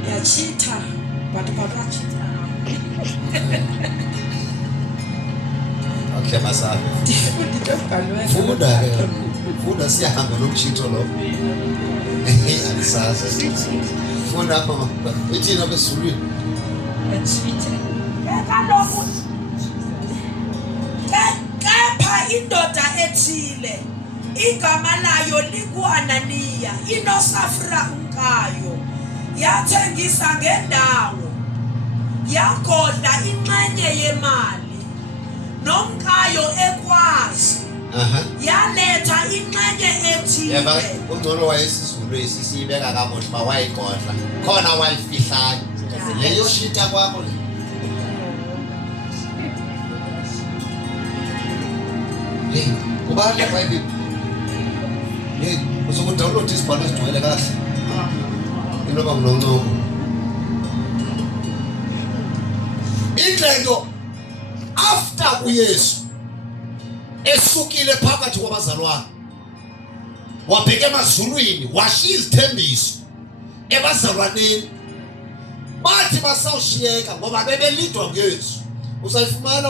Yachita. Bantu babachita. Okay masabe. Funda siyahamba nomshito lo. Alisaza. Funda hapa ethina besulwini. Kaloku kepha indoda ethile igama layo likuAnaniya inosafira umkayo yathengisa ngendawo yagodla inxenye yemali nomkayo ekwazi yaletha inxenye ethile. Yeba ungcono wayesizulu esisibeka kamohle bawayigodla khona wayifihlayo leyo shita kwakho le. Hey, ubani eBhayibhile? Hey, uzokudownload isibhalo esigcwele kahle. Inoba mnonco. Indlelo after uYesu esukile phakathi kwabazalwane wabheka emazulwini washiya izithembiso ebazalwaneni bathi basawushiyeka ngoba bebelidwa nguYesu. Usayifumana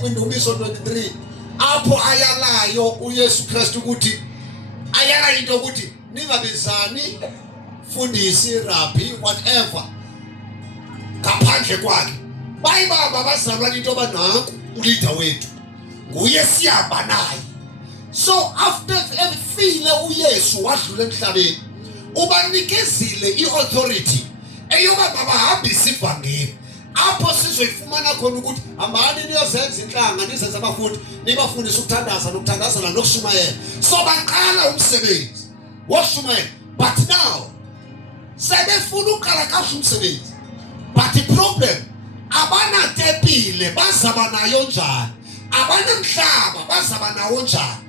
kwiNdumiso 23 apho ayalayo uYesu Kristu ukuthi ayala into ukuthi ningabizani fundisi rabbi whatever ngaphandle kwakhe bayibamba bazalwane into abanako uleader wethu nguye siyamba naye. So after efile uYesu wadlula emhlabeni ubanikezile iauthority eyoba babahambisa ivangeli apho sizoyifumana khona ukuthi hambani niyozenza inhlanga nizenza abafundi nibafundisa ukuthandaza nokuthandazana nokushumayela. So baqala umsebenzi woshumayela, but now sebefuna uqala kahle umsebenzi, but the problem abanatepile bazaba nayo njani, abanamhlaba bazaba nawo njani.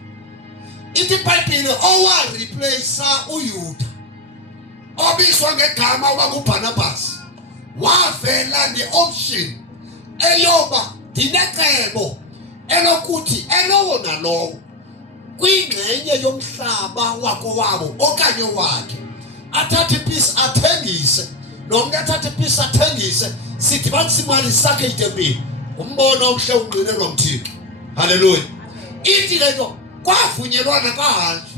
Ithi iBhayibheli owareplace uYuda obizwa ngegama kwakuBarnabas wavela ne-option eyoba dinecebo elokuthi elowo nalowo kwingxenye yomhlaba wakowabo okanye wakhe athathe ipiece athengise, nomnye athathe ipiece athengise, sidibanisa imali sakhe itempile. Umbono omhle ungqinelwa uMthixo. Haleluya. Ithi lento kwavunyelwana kahanjwe.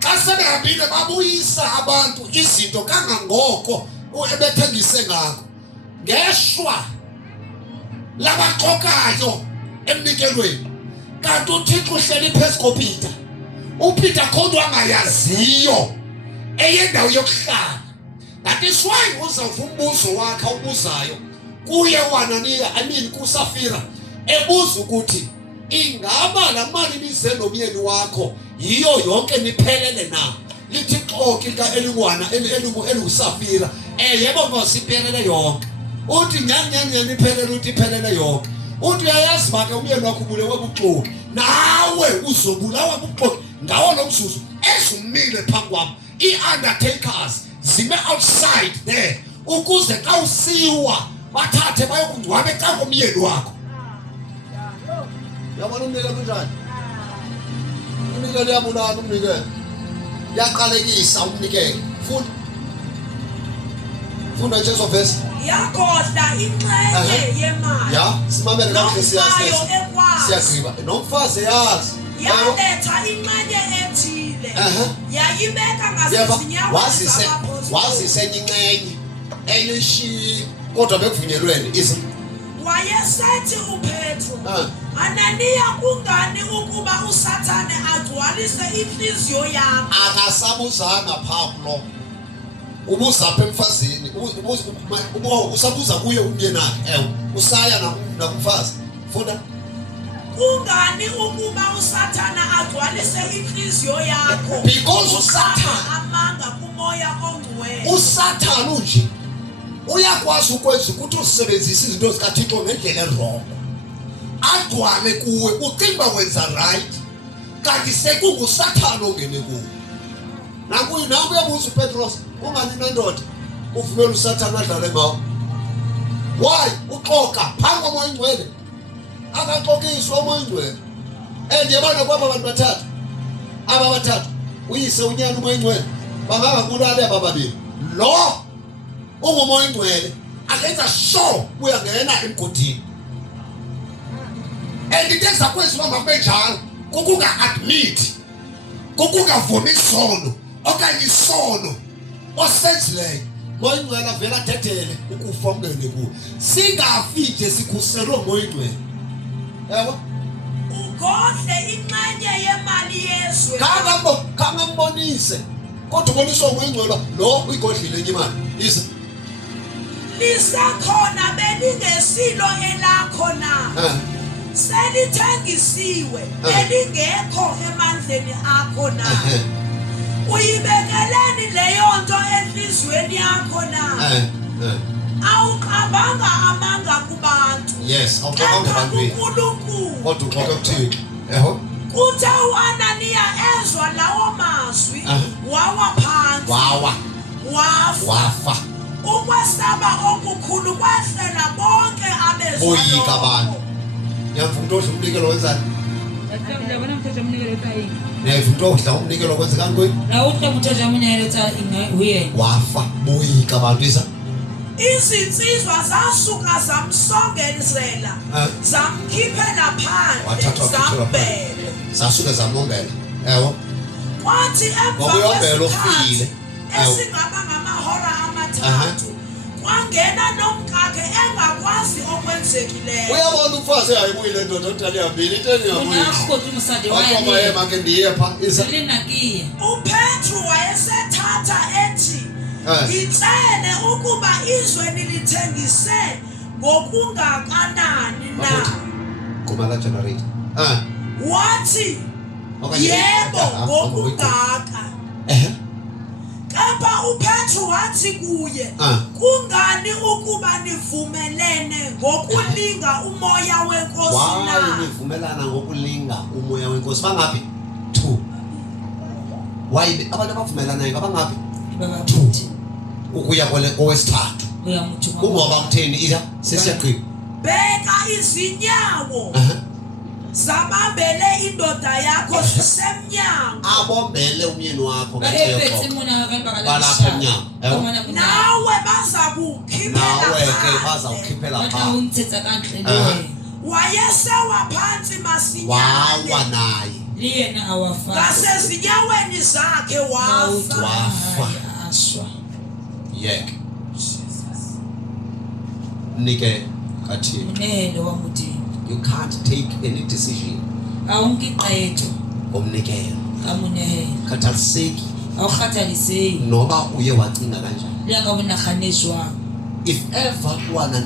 Xa sebehambile babuyisa abantu izinto kangangoko ebethengise ngako ngeshwa labaxokayo emnikelweni. Kanti uThixo uhleli phezu koPeter, uPeter kodwa angayaziyo eyendawo yokuhlala. That is why uzawuva umbuzo wakhe ubuzayo kuye uAnaniya, kuSafira, ebuza ukuthi ingaba la mali nize nomyeni wakho yiyo yonke niphelele na? Lithi xoki lika eluSafira, yebo ngosiphelele yonke. Uthi nyanyanya niphelele, uthi iphelele yonke. Uthi uyayazi make umyeni wakho ubulewe buxoki, nawe uzobulawa buxoki ngawo lo mzuzu ezumile phambi kwami. I-undertakers zime outside there ukuze xa usiwa bathathe bayokungcwabe xa komyeni wakho. Yabona umnikelo kunjani? Umnikelo yabulala umnikelo. Yaqalekisa umnikelo. Funda Jesu verse. Yagodla ingxenye yemali. Ya, simamele kahle Nomfayo siyazi. ekwazi. Siyagqiba. Nomfazi yazi. Yaletha ingxenye ethile. Yayibeka Yeba, ngasezinyaweni zabapostoli. wazise ingxenye eyishiyi kodwa bekuvunyelweni izi. Wayesethi uPetro, Ananiya, kungani ukuba uSathane agcwalise inhliziyo yakho? Akasabuzanga Pawulo. Ubuza apha emfazini, usabuza kuye umyeni wakhe. Usaya nakumfazi. Funda. Kungani ukuba uSathane agcwalise inhliziyo yakho? Because uSathane amanga kumoya ongcwele. uSathane unje uyakwazi ukwenza ukuthi usebenzise izinto zikaThixo ngendlela erong. Agcwale kuwe ucinga wenza right, kanti sekunguSathane ongene kuwe. Nakuyi nawe uyabuza uPetros, ungani nendoda uvumela uSathane adlale ngawo? Why? Uxoka phambi komoya ongcwele. Akaxokiswa umoya ongcwele. Yabona kwaba abantu bathathu. Aba bathathu uyise unyana umoya ongcwele bangabulala ababili. Lo ungumoya ongcwele akenza sure uyangena emgodini. Into ezakwenziwa mabenjalo kukunga-admit, kukungavumi isono okanye isono osenzileyo. Moya ongcwele avela athethele ukufa ongene kuwo. Singafi nje sikhuselwe moya ongcwele. Yebo? Ugodle ingxenye yemali yezwe. Kangambonise. Kodwa uboniswa moya ongcwele lo uyigodlile enye imali. Ize. Lisakhona belingesilo elakho na. Selithengisiwe elingekho emandleni akho na. Uyibekeleni leyo nto enhlizweni yakho na. Awuqabanga amanga kubantu. Yes, awuqabanga ebantwini. uNkulunkulu. Kodwa uxoxa kuThixo. Yebo. Kuthe uAnaniya ezwa lawo mazwi wawa phansi. Wafa. Ukwesaba okukhulu kwehlela bonke abezwa. Boyika abantu. Yamvuka udla umnikelo wenzani? Ndabona mthetho umnikelo ekhayeni. Nayivuma udla umnikelo kwenzeka ngani? La uthi mthetho umnikelo etsa uye. Wafa boyika abantu isa. Izinsizwa zasuka zamsongelezela, zamkhiphela phandle, zambele. Sasuke zamombela. Yebo. kwathi emva Ngokuyombela kwesikhathi ufile. esingaba ngamahora amathathu kwangena nomkakhe engakwazi okwenzekileyo. Uyabona umfazi ayibuyile ndoda othi yambili into engabuyi. Nakho umsade Akoma waye. make ndiye pha isa. Selena kiye. uPetru wayesethatha ethi ngicele ukuba izwe nilithengise ngokungakanani na. Kuma la generator. Wathi yebo ngokungaka. Kepha uPetru wathi kuye kungani ukuba nivumelene ngokulinga umoya wenkosi na. Why nivumelana ngokulinga umoya wenkosi bangaphi? 2. Why abantu abavumelana ngabangaphi? 2. Ukuya kowesithathu. Uyamuthuma. Kungoba kutheni ila sesiyaqhiba. Beka izinyawo zabambele indoda yakho zisemnyango. Abombele umyeni wakho Baphethe imona akabakala. balapha emnyango. Nawe baza kukhiphela Nawe ke phansi. bazawukhiphela Wathi phansi. ungithetha kanhle lowe. Wayesewa phansi masinyane. Wawa naye. Liyena awafa. Ngasezinyaweni zakhe wafa. Wafa. Ashwa. Yeke. Nike kathi Nelo wamuthi. you can't take any decision Awungiqetho ngomnikelo. kamunehe. Khathaliseki Awukhathaliseki. noba uye wacinga kanjani. Liyangabona khanezwa. If ever kuwana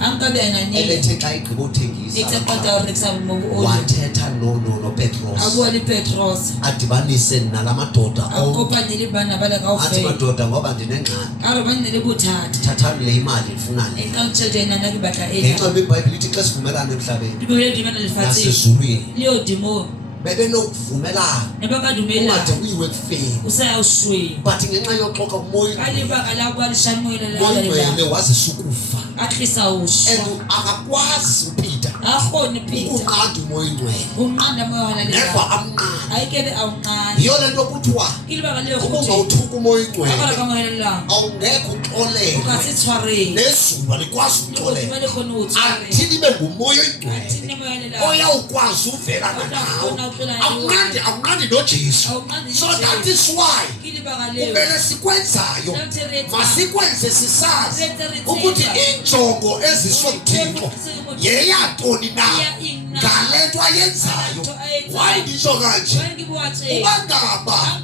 Angabe anani. elethe xa igqiba uthengisa Itsaqada uRexa mobu. wathetha no Petros Akuwali Petros. adibanise nalamadoda Akopanye libana bala athi kawufe. madoda ngoba ndinengxaki Aro banye lebuthatha. thathani le imali ndifunayo Enkantshelwe nana libadla ngenxa ela. iBhayibhile ithi xa sivumelana emhlabeni Libele dimana lifatsi. nasezulwini Leo demo. bebenokuvumelana Nebakadumela. ungade uyiwe kufeni Usayawushwe. but ngenxa yoxoka umoya Kalibaka la kwalishamoyela ngcwele la. wazisukufa Ahlisa usho. and akakwazi uPeter Akhona Peter. ukunqanda umoya ingcwele Unqanda moya wala never lela. amnqanda Ayikebe awunqanda. yiyo lento kuthiwa Ilibaka leo ukuba kuthi. uthuka umoya Akala ingcwele kamoyela. awungekho uxolele Ukasithware. nezulu alikwazi ukuxolela Kumele khona uthware. until ibe ngumoya ingcwele Thina moya lela. oyawukwazi uvelana nawe awunqandi noJesu so that is why Kilibaka leo. kumele sikwenzayo masikwenze sisazi ukuthi injongo eziswe kuThixo yeyantoni na ngalento ayenzayo. Why ndisho kanje? Ubangaba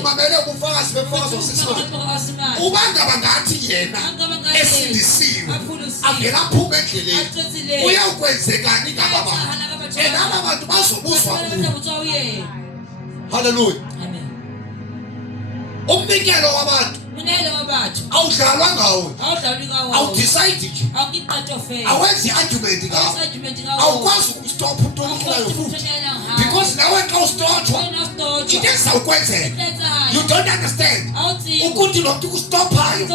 umamele ubufakazi befakazi wasisimazi ubangaba ngathi yena esindisiwe avela phuma endleleni uyawukwenzekani ngababa enaba bantu bazobuzwa kuyo. Hallelujah. Amen. Umnikelo wabantu Munele wabathu. awudlalwa ngawo Awudlali ngawo. awudecide nje Awukiqatho fe. awenzi argument ngawo Argument ngawo. awukwazi ukustop umuntu olukhulayo futhi because nawe xa ustotshwa into ezizawukwenzeka you don't understand ukuthi lo mntu kustophayo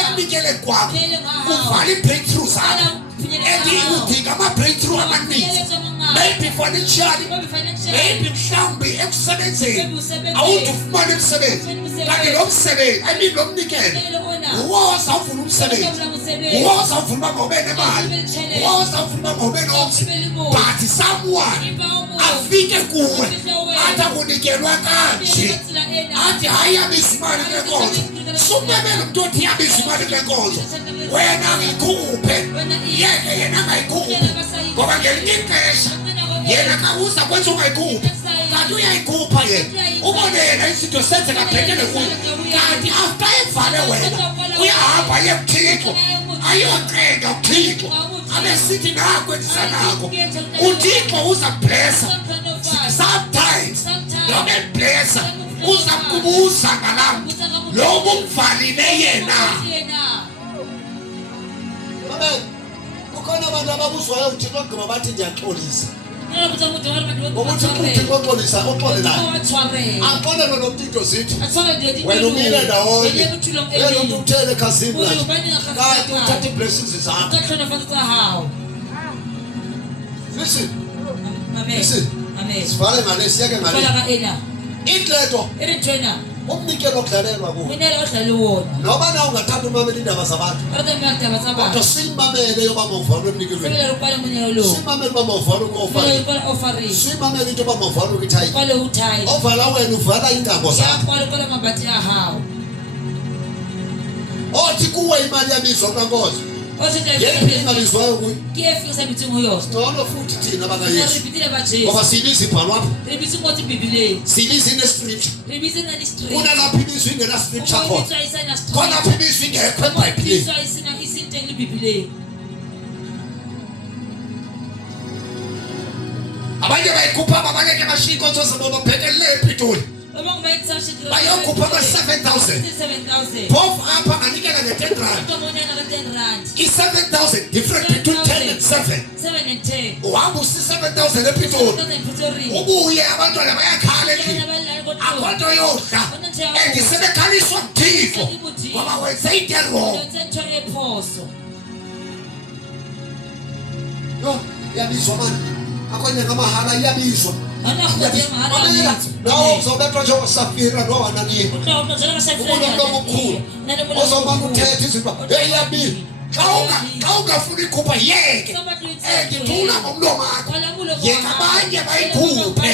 ekunikele kwakho uvala ii-breakthrough zakho and udinga ama-breakthrough amaninzi maybe financially maybe mhlawumbi ekusebenzeni awuthi ufumane emsebenzi kanti lo msebenzi I mean lo mnikelo nguwo ozawuvula umsebenzi nguwo ozawuvula uba mawube nemali nguwo ozawuvula uba mawube nomzi but someone afike kuwe athi akunikelwa kanje athi hayi yabiza imali kule nkonzo sumemele umntu othi yabiza imali kule nkonzo wena ngikhuphe yeke yena angayikhuphi ngoba ngelinye ixesha yena kawuza kwenza ungayikhuphi kanti uyayikhupha yena ubone yena izinto senzeka bhekele kuyo kanti after evale wena uyahamba aye kuThixo ayocela kuThixo abesithi nakwenza nako uThixo uza blessa sometimes noma eblessa uza kubuza ngalamu lo umvalile yena. Amen. Ukhona abantu ababuzwayo uThixo ogqiba bathi ndiyaxolisa ukuthi uThixo oxolisa oxolelayo axolelwe nomntu into zithi wena umile ndawonye wena umntu uthele ekhasini lakhe kanti uthatha ii-blessings zakho. Listen sivale ngale siyeke ngale Inhleto Eritwena. umnikelo okudlalelwa kuwo. Minelo odlala wona. Noba na ungathanda umamela indaba zabantu. Kodwa miyadaba Kodwa sabantu. simamele yoba mawuvalo emnikelweni. Sebele uqala umunye lo. Simamele uba mawuvalo Sebele ku-offering. uqala offering. Simamele into yoba mawuvalo kwithayi. Qala uthayi. Ovala wena uvala intambo zakho. Yaqala uqala mabhathi ahawo. Othi kuwe imali yabizwa kankozo. Osithe Yena ingabizwayo kuyo. kuyefika mitsingo yona. Ngcono futhi thina bakayesu. Ripitile bajesu. Ngoba siyibiza ibhalwa apha. Ribisi ngothi bibile. Siyibiza ine-scripture. Ribisi ngani street. Kunalapho ibizwa ingena-scripture khona. Ubonisa isana street. Khonapho ibizwa ingekho eBhayibhileni. Ubonisa isina isintenge libibile. Abanye bayikhupha abanye ke bashiya inkonzo zabo baphethelele ePitoli. Uma kubayitsa shikira. Bayokhupha ama-7,000. 7,000. Phofu apha nganikela nge-10 rand. Kodwa mona ngaka 10 rand. I-7,000 different between 10 and 7. 7 and 10. Uhamba usi-7,000 ePitoli. 7,000 Pretoria. Ubuye abantwana bayakhala endlini. Abanye abalala kodwa. Akhonto yodla. And sebekhaliswa nguThixo ngoba wenze into wrong. Yonke ephoso. Yo, iyabizwa mani. Akhona ngamahala iyabizwa. Ana khodi mahara Mamela, nawo uzobethwa njengoSafira noHananiya. Umuntu njalo Umuntu omkhulu. Ozomane uthethe izinto. Hey yabizwa. Xa ungafuni ikhupha yeke. Ngithula ngomlomo wakho. Yeka abanye bayikhuphe.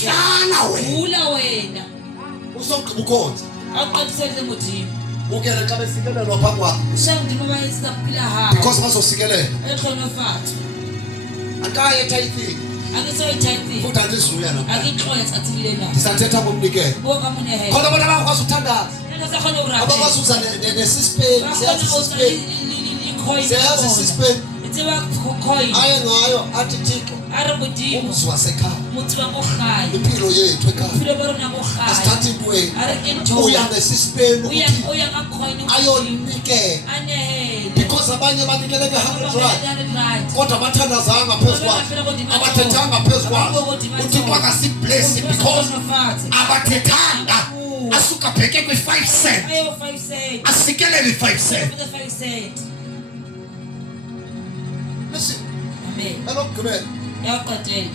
Hlala wena. Ula wena. Usogqiba ukhonza. Awuqalisele muthi. Ukele xa besikelelwa phambi kwakho. Shangudima bayisa kuphila ha. Because bazosikelela. Ekhona fathu. Akaye tithing. Akisoyithathi. Futhi andizuya na. Akixoya thathile na. Ndisathetha ngomnikelo. Boka mune he. Khona bona abakwazi ukuthandaza. Nenda sakhona uraphe. Abakwazi uza ne-suspend. Siyazi suspend. Siyazi suspend. Ithiwa coin. Aye ngayo athi Thixo. Ari mudimo. Umzi wasekhaya. Muthi wangokhaya. Impilo yethu ekhaya. Philo barona ngokhaya. Asithathe intweni. Ari into. Uya nge-suspend ukuthi Uya ngacoin. ayonikela. Anehele. Because abanye banikele nge-100 rand. 100 rand. Kodwa bathandazanga phezu kwakho. Abathethanga phezu kwakho. uThixo akasiblesi because abathethanga asuka bheke kwi-5 cent. Ayo 5 cent. Asikelele i-5 cent. 5 cent. Listen, Amen. elokugqibela Yaqathela.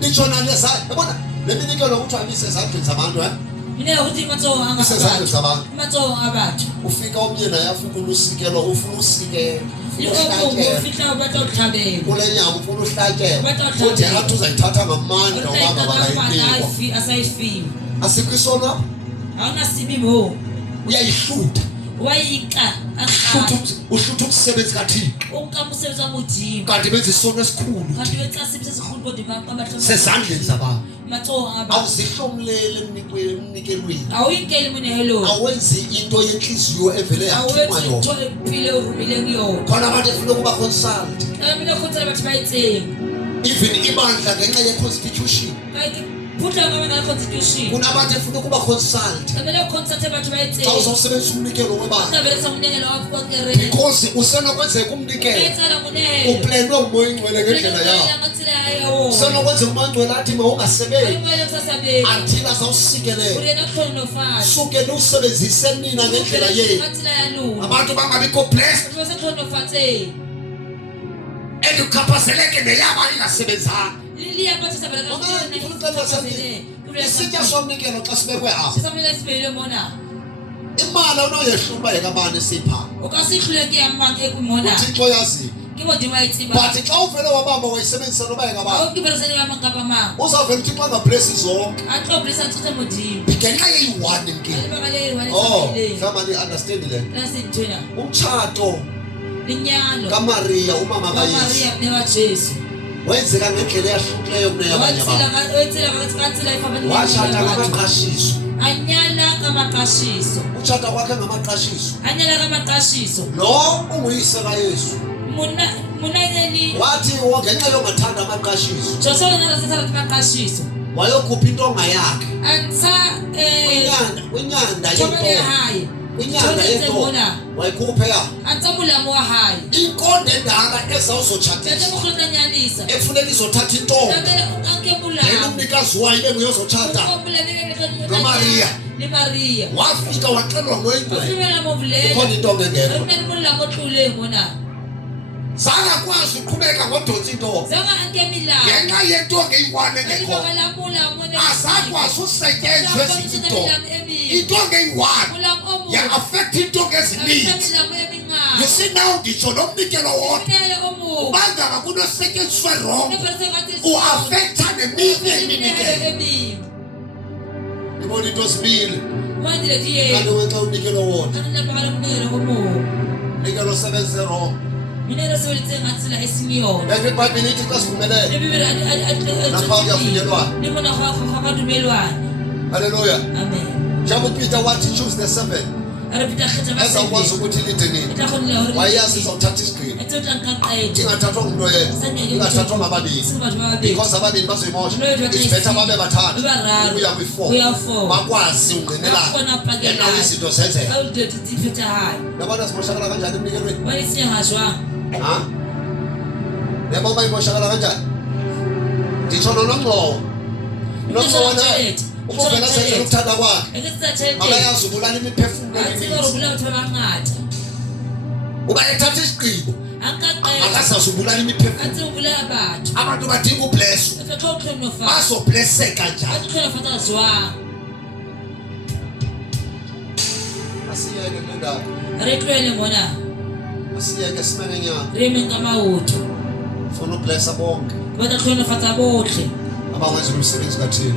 nitsho naleza yabona le minikelo kuthiwa ibise ezandleni zabantu Mina ukuthi matso isezandleni zabantu. Matso abathu. Ufika omnye naye afuna usikelo ufuna usikelo Ufika ubatho uthabela. kule nyama ufuna uhlatyelwa futhi athi uzayithatha ngamandla ubanga bakayinikwa Asayifika. asikho isono apha Awunasibi bo. uyayihlutha Wayika akha. uhlutha ukusebenza kaThixo Unkamusebenza wamujima. kanti benza isono esikhulu Kanti wetlasiphi sesikhulu kodwa babahloma. sezandleni zabantu Matso aba. awuzihlomlele emnikelweni Awuyikeli mune hello. awenzi into yenhliziyo evele yathuma Awethi yona uthola impilo urumile kuyona. khona abantu efuna ukuba consult Mina khotha bathi bayithenga. even ibandla ngenxa ye-constitution Kanti phutha ngama constitution. kunabantu efuna ukuba consult Kamele concert bathi xa bayithenga. uzawusebenzisa umnikelo webandla Usaberesa umnyengelo wakho konke because usenokwenzeka umnikelo Ayitsala munelo. uplenwe ngumoya ingcwele ngendlela yawo usenokwenzeka umoya ingcwele athi mawungasebenzi until azawusikelela suke niwusebenzise nina ngendlela yenu abantu bangabikho blessed and ukhaphazeleke neyabo ingasebenzanga isitya somnikelo xa sibekwe apha imali awunoyehlula yekabani esipha uthixo yaziyo but xa uvele wabamba wayisebenzisa noba yekabani uzawuvela uthixo angablesi zonke ngenxa yeyi-one nkini mhlawumbe ni-understand le umtshato kaMariya umama kaYesu wenzeka ngendlela eyahlukileyo kuneyabanye abantu washata ngamaqashiso anyala kamaqashiso utshata kwakhe ngamaqashiso anyala kamaqashiso lo unguyise kaYesu munayeni wathi ngenxa yongathanda amaqashiso Joshua ngasithatha amaqashiso wayokhupha intonga yakhe antsa kwinyanda hayi yentonga wayikhupha ya antsa mulamo wa hayi inkonde endala ezawuzotshatisa nyanisa efuneka izothatha intonga anke mulamo umnikazi wayo ibe nguyozotshata noMariya ni Maria wafika waxelwa ngoyingcwele ufika movulela ukhona intonga engekho mulamo tlule ngona Zangakwazi uqhubeka ngodonsa into. Zanga anke milawu. Ngenxa yento ngeyiwane engekho. Ngekho. Azakwazi usetyenzwe izinto. Into ngeyiwane. Ya-affect into ngezininzi. You see now ngitsho nomnikelo wodwa. Ubanga kunosetyenziswe wrong. U-affecta neminye iminikelo. Ibona into sibili. Kanti wenxa umnikelo wodwa. Umnikelo osebenze wrong. Everybody ithi xa sivumelene. Napha kuyavunyelwana. Hallelujah. Amen. Njengoba uPeter wathi choose the 7. Ezawukwazi ukuthi ilide nini. Wayazi izawuthatha isigqino. Ingathathwa ngumuntu oyedwa. Ingathathwa ngababili. Because ababili bazoyimosha. It's better babe bathathu. Ukuya kwi-4. Bakwazi ungqinelana. Yena izinto zenzeka. Yabona simoshakala kanjani emnikelweni? Ha? Yabona bayimoshakala kanjani? Nditsho noNongxowa. uNongxowa naye ubuvela senze ukuthanda kwakhe. Akayazi ubulala imiphefumulo emininzi. Uba ethatha isigqibo. Akasazi ubulala imiphefumulo. Abantu badinga ublesswa. Bazoblesseka njani? Asiyeke le ndaba. Asiyeke simene nyaka. Funa ublessa bonke. Abawenza umsebenzi kaThixo.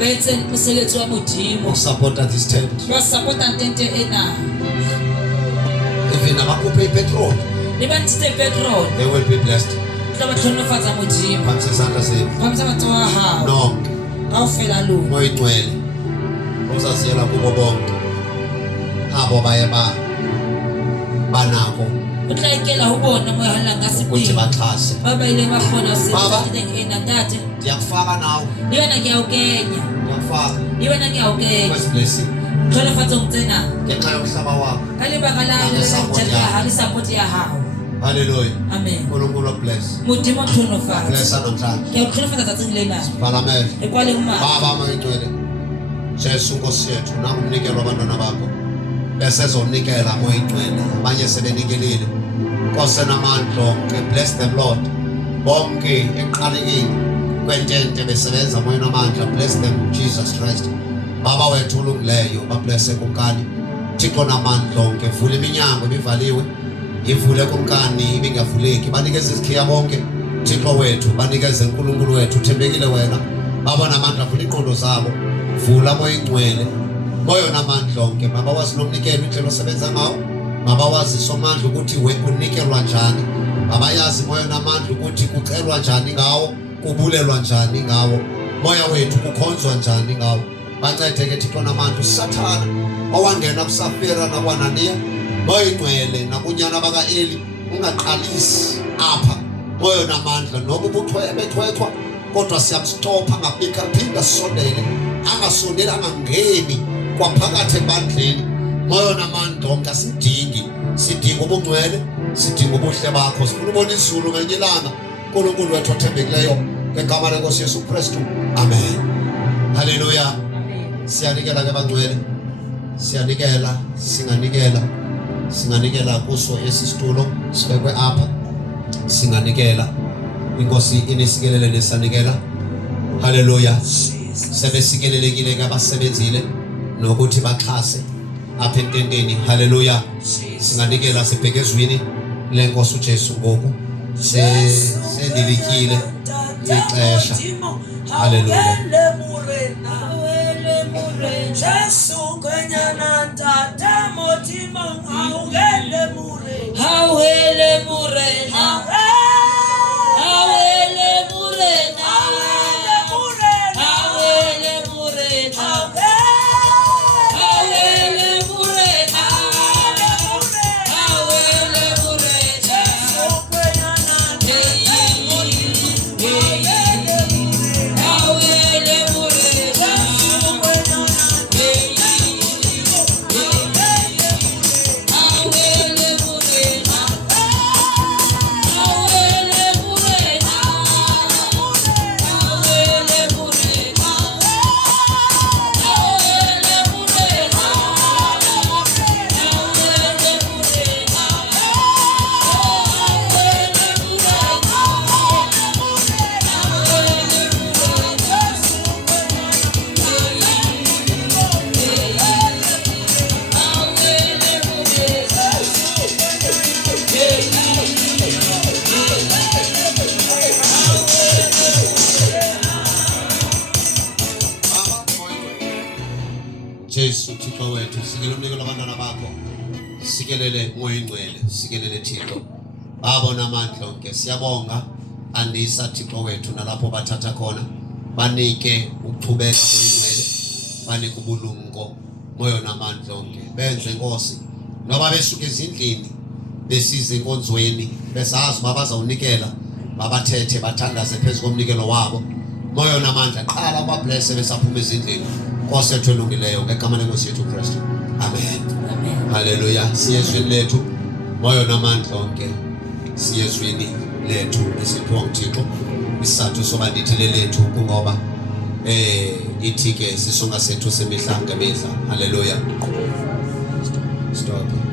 Ukusupporta this tent. Even abakhuphe ipetrol. They will be blessed. Phansi izandla zenu. Nonke. Moya ingcwele. Uzaziyela kubo bonke. Abo baye banako. Ukuthi baxhase. Ndiyakufaka nawe. Ndiyakufaka. Where's blessing? Ngenxa yomhlaba wakho. Hallelujah. Amen. uNkulunkulu bless. Modimo tlhonofatsa. Bless namhlanje. Ke tlhonofatsa tsatsing lena. Palamele. Ekwaleng ma. Baba mayingcwele. Jesu Nkosi yethu nangu umnikelo wabantwana bakho. Besezonikela moya ingcwele. Abanye sebenikelile. Nkosi namandla onke. Bless them Lord. Bonke eqalekile kwentente besebenza moya namandla. Bless them Jesus Christ. Baba wethu ulungileyo bablesse kunkani. Thixo namandla onke. Vula iminyango ebivaliwe. Ivule kunkani ibingavuleki. Banikeze izikhiya bonke. Thixo wethu banikeze uNkulunkulu wethu uthembekile wena. Baba namandla vula iqondo zabo. Vula moya ingcwele. Moya namandla onke. Baba wazi nomnikelo indlela osebenza ngawo. Baba wazi somandla ukuthi unikelwa njani. Baba yazi moya namandla ukuthi kucelwa njani ngawo, kubulelwa njani ngawo. Moya wethu kukhonzwa njani ngawo. Bancedeke Thixo namandla uSathana owangena kuSafira nakwaNaniya. Moya ingcwele nakunyana bakaEli ungaqalisi apha. Moya namandla noba ubethwethwa kodwa siyamstopha angaphinda sisondele. Angasondeli angangeni kwaphakathi ebandleni. Moya namandla onke asidingi. Sidinga ubungcwele, sidinga ubuhle bakho. Sifuna ubona izulu ngelinye ilanga. uNkulunkulu wethu othembekileyo ngegama leNkosi Yesu Kristu. Amen. Hallelujah. Siyanikela ke bangcwele. Siyanikela, singanikela kuso esisitulo sibekwe apha. Singanikela. Inkosi inesikelele lesanikela. Hallelujah. Sebesikelelekile ke abasebenzile nokuthi baxhase apha ententeni. Hallelujah. Singanikela sibheke ezwini lenkosi uJesu ngoku sendilikile ixesha. Hallelujah. Jesu kwenyana ntata modimo awele mure. Hawele murena. Hey Thixo wethu sikele umnikelo abantwana bakho sikelele moya ingcwele sikelele Thixo babona amandla onke siyabonga andisa Thixo wethu nalapho bathatha khona banike ukuthubeka kwengcwele banike ubulumko moya namandla onke benze inkosi noba besuka ezindlini besize enkonzweni besazi babazawunikela babathethe bathandaze phezu komnikelo wabo moya namandla qala bablesse besaphuma ezindlini Nkosi yethu elungileyo ngegama lenkosi yethu Kristu amen Amen. haleluya siyezwini lethu moya namandla onke siyezwini lethu esiphiwa uThixo isizathu soba ndithile lethu kungoba ithi ke sisonga sethu semihla ngemihla haleluya stop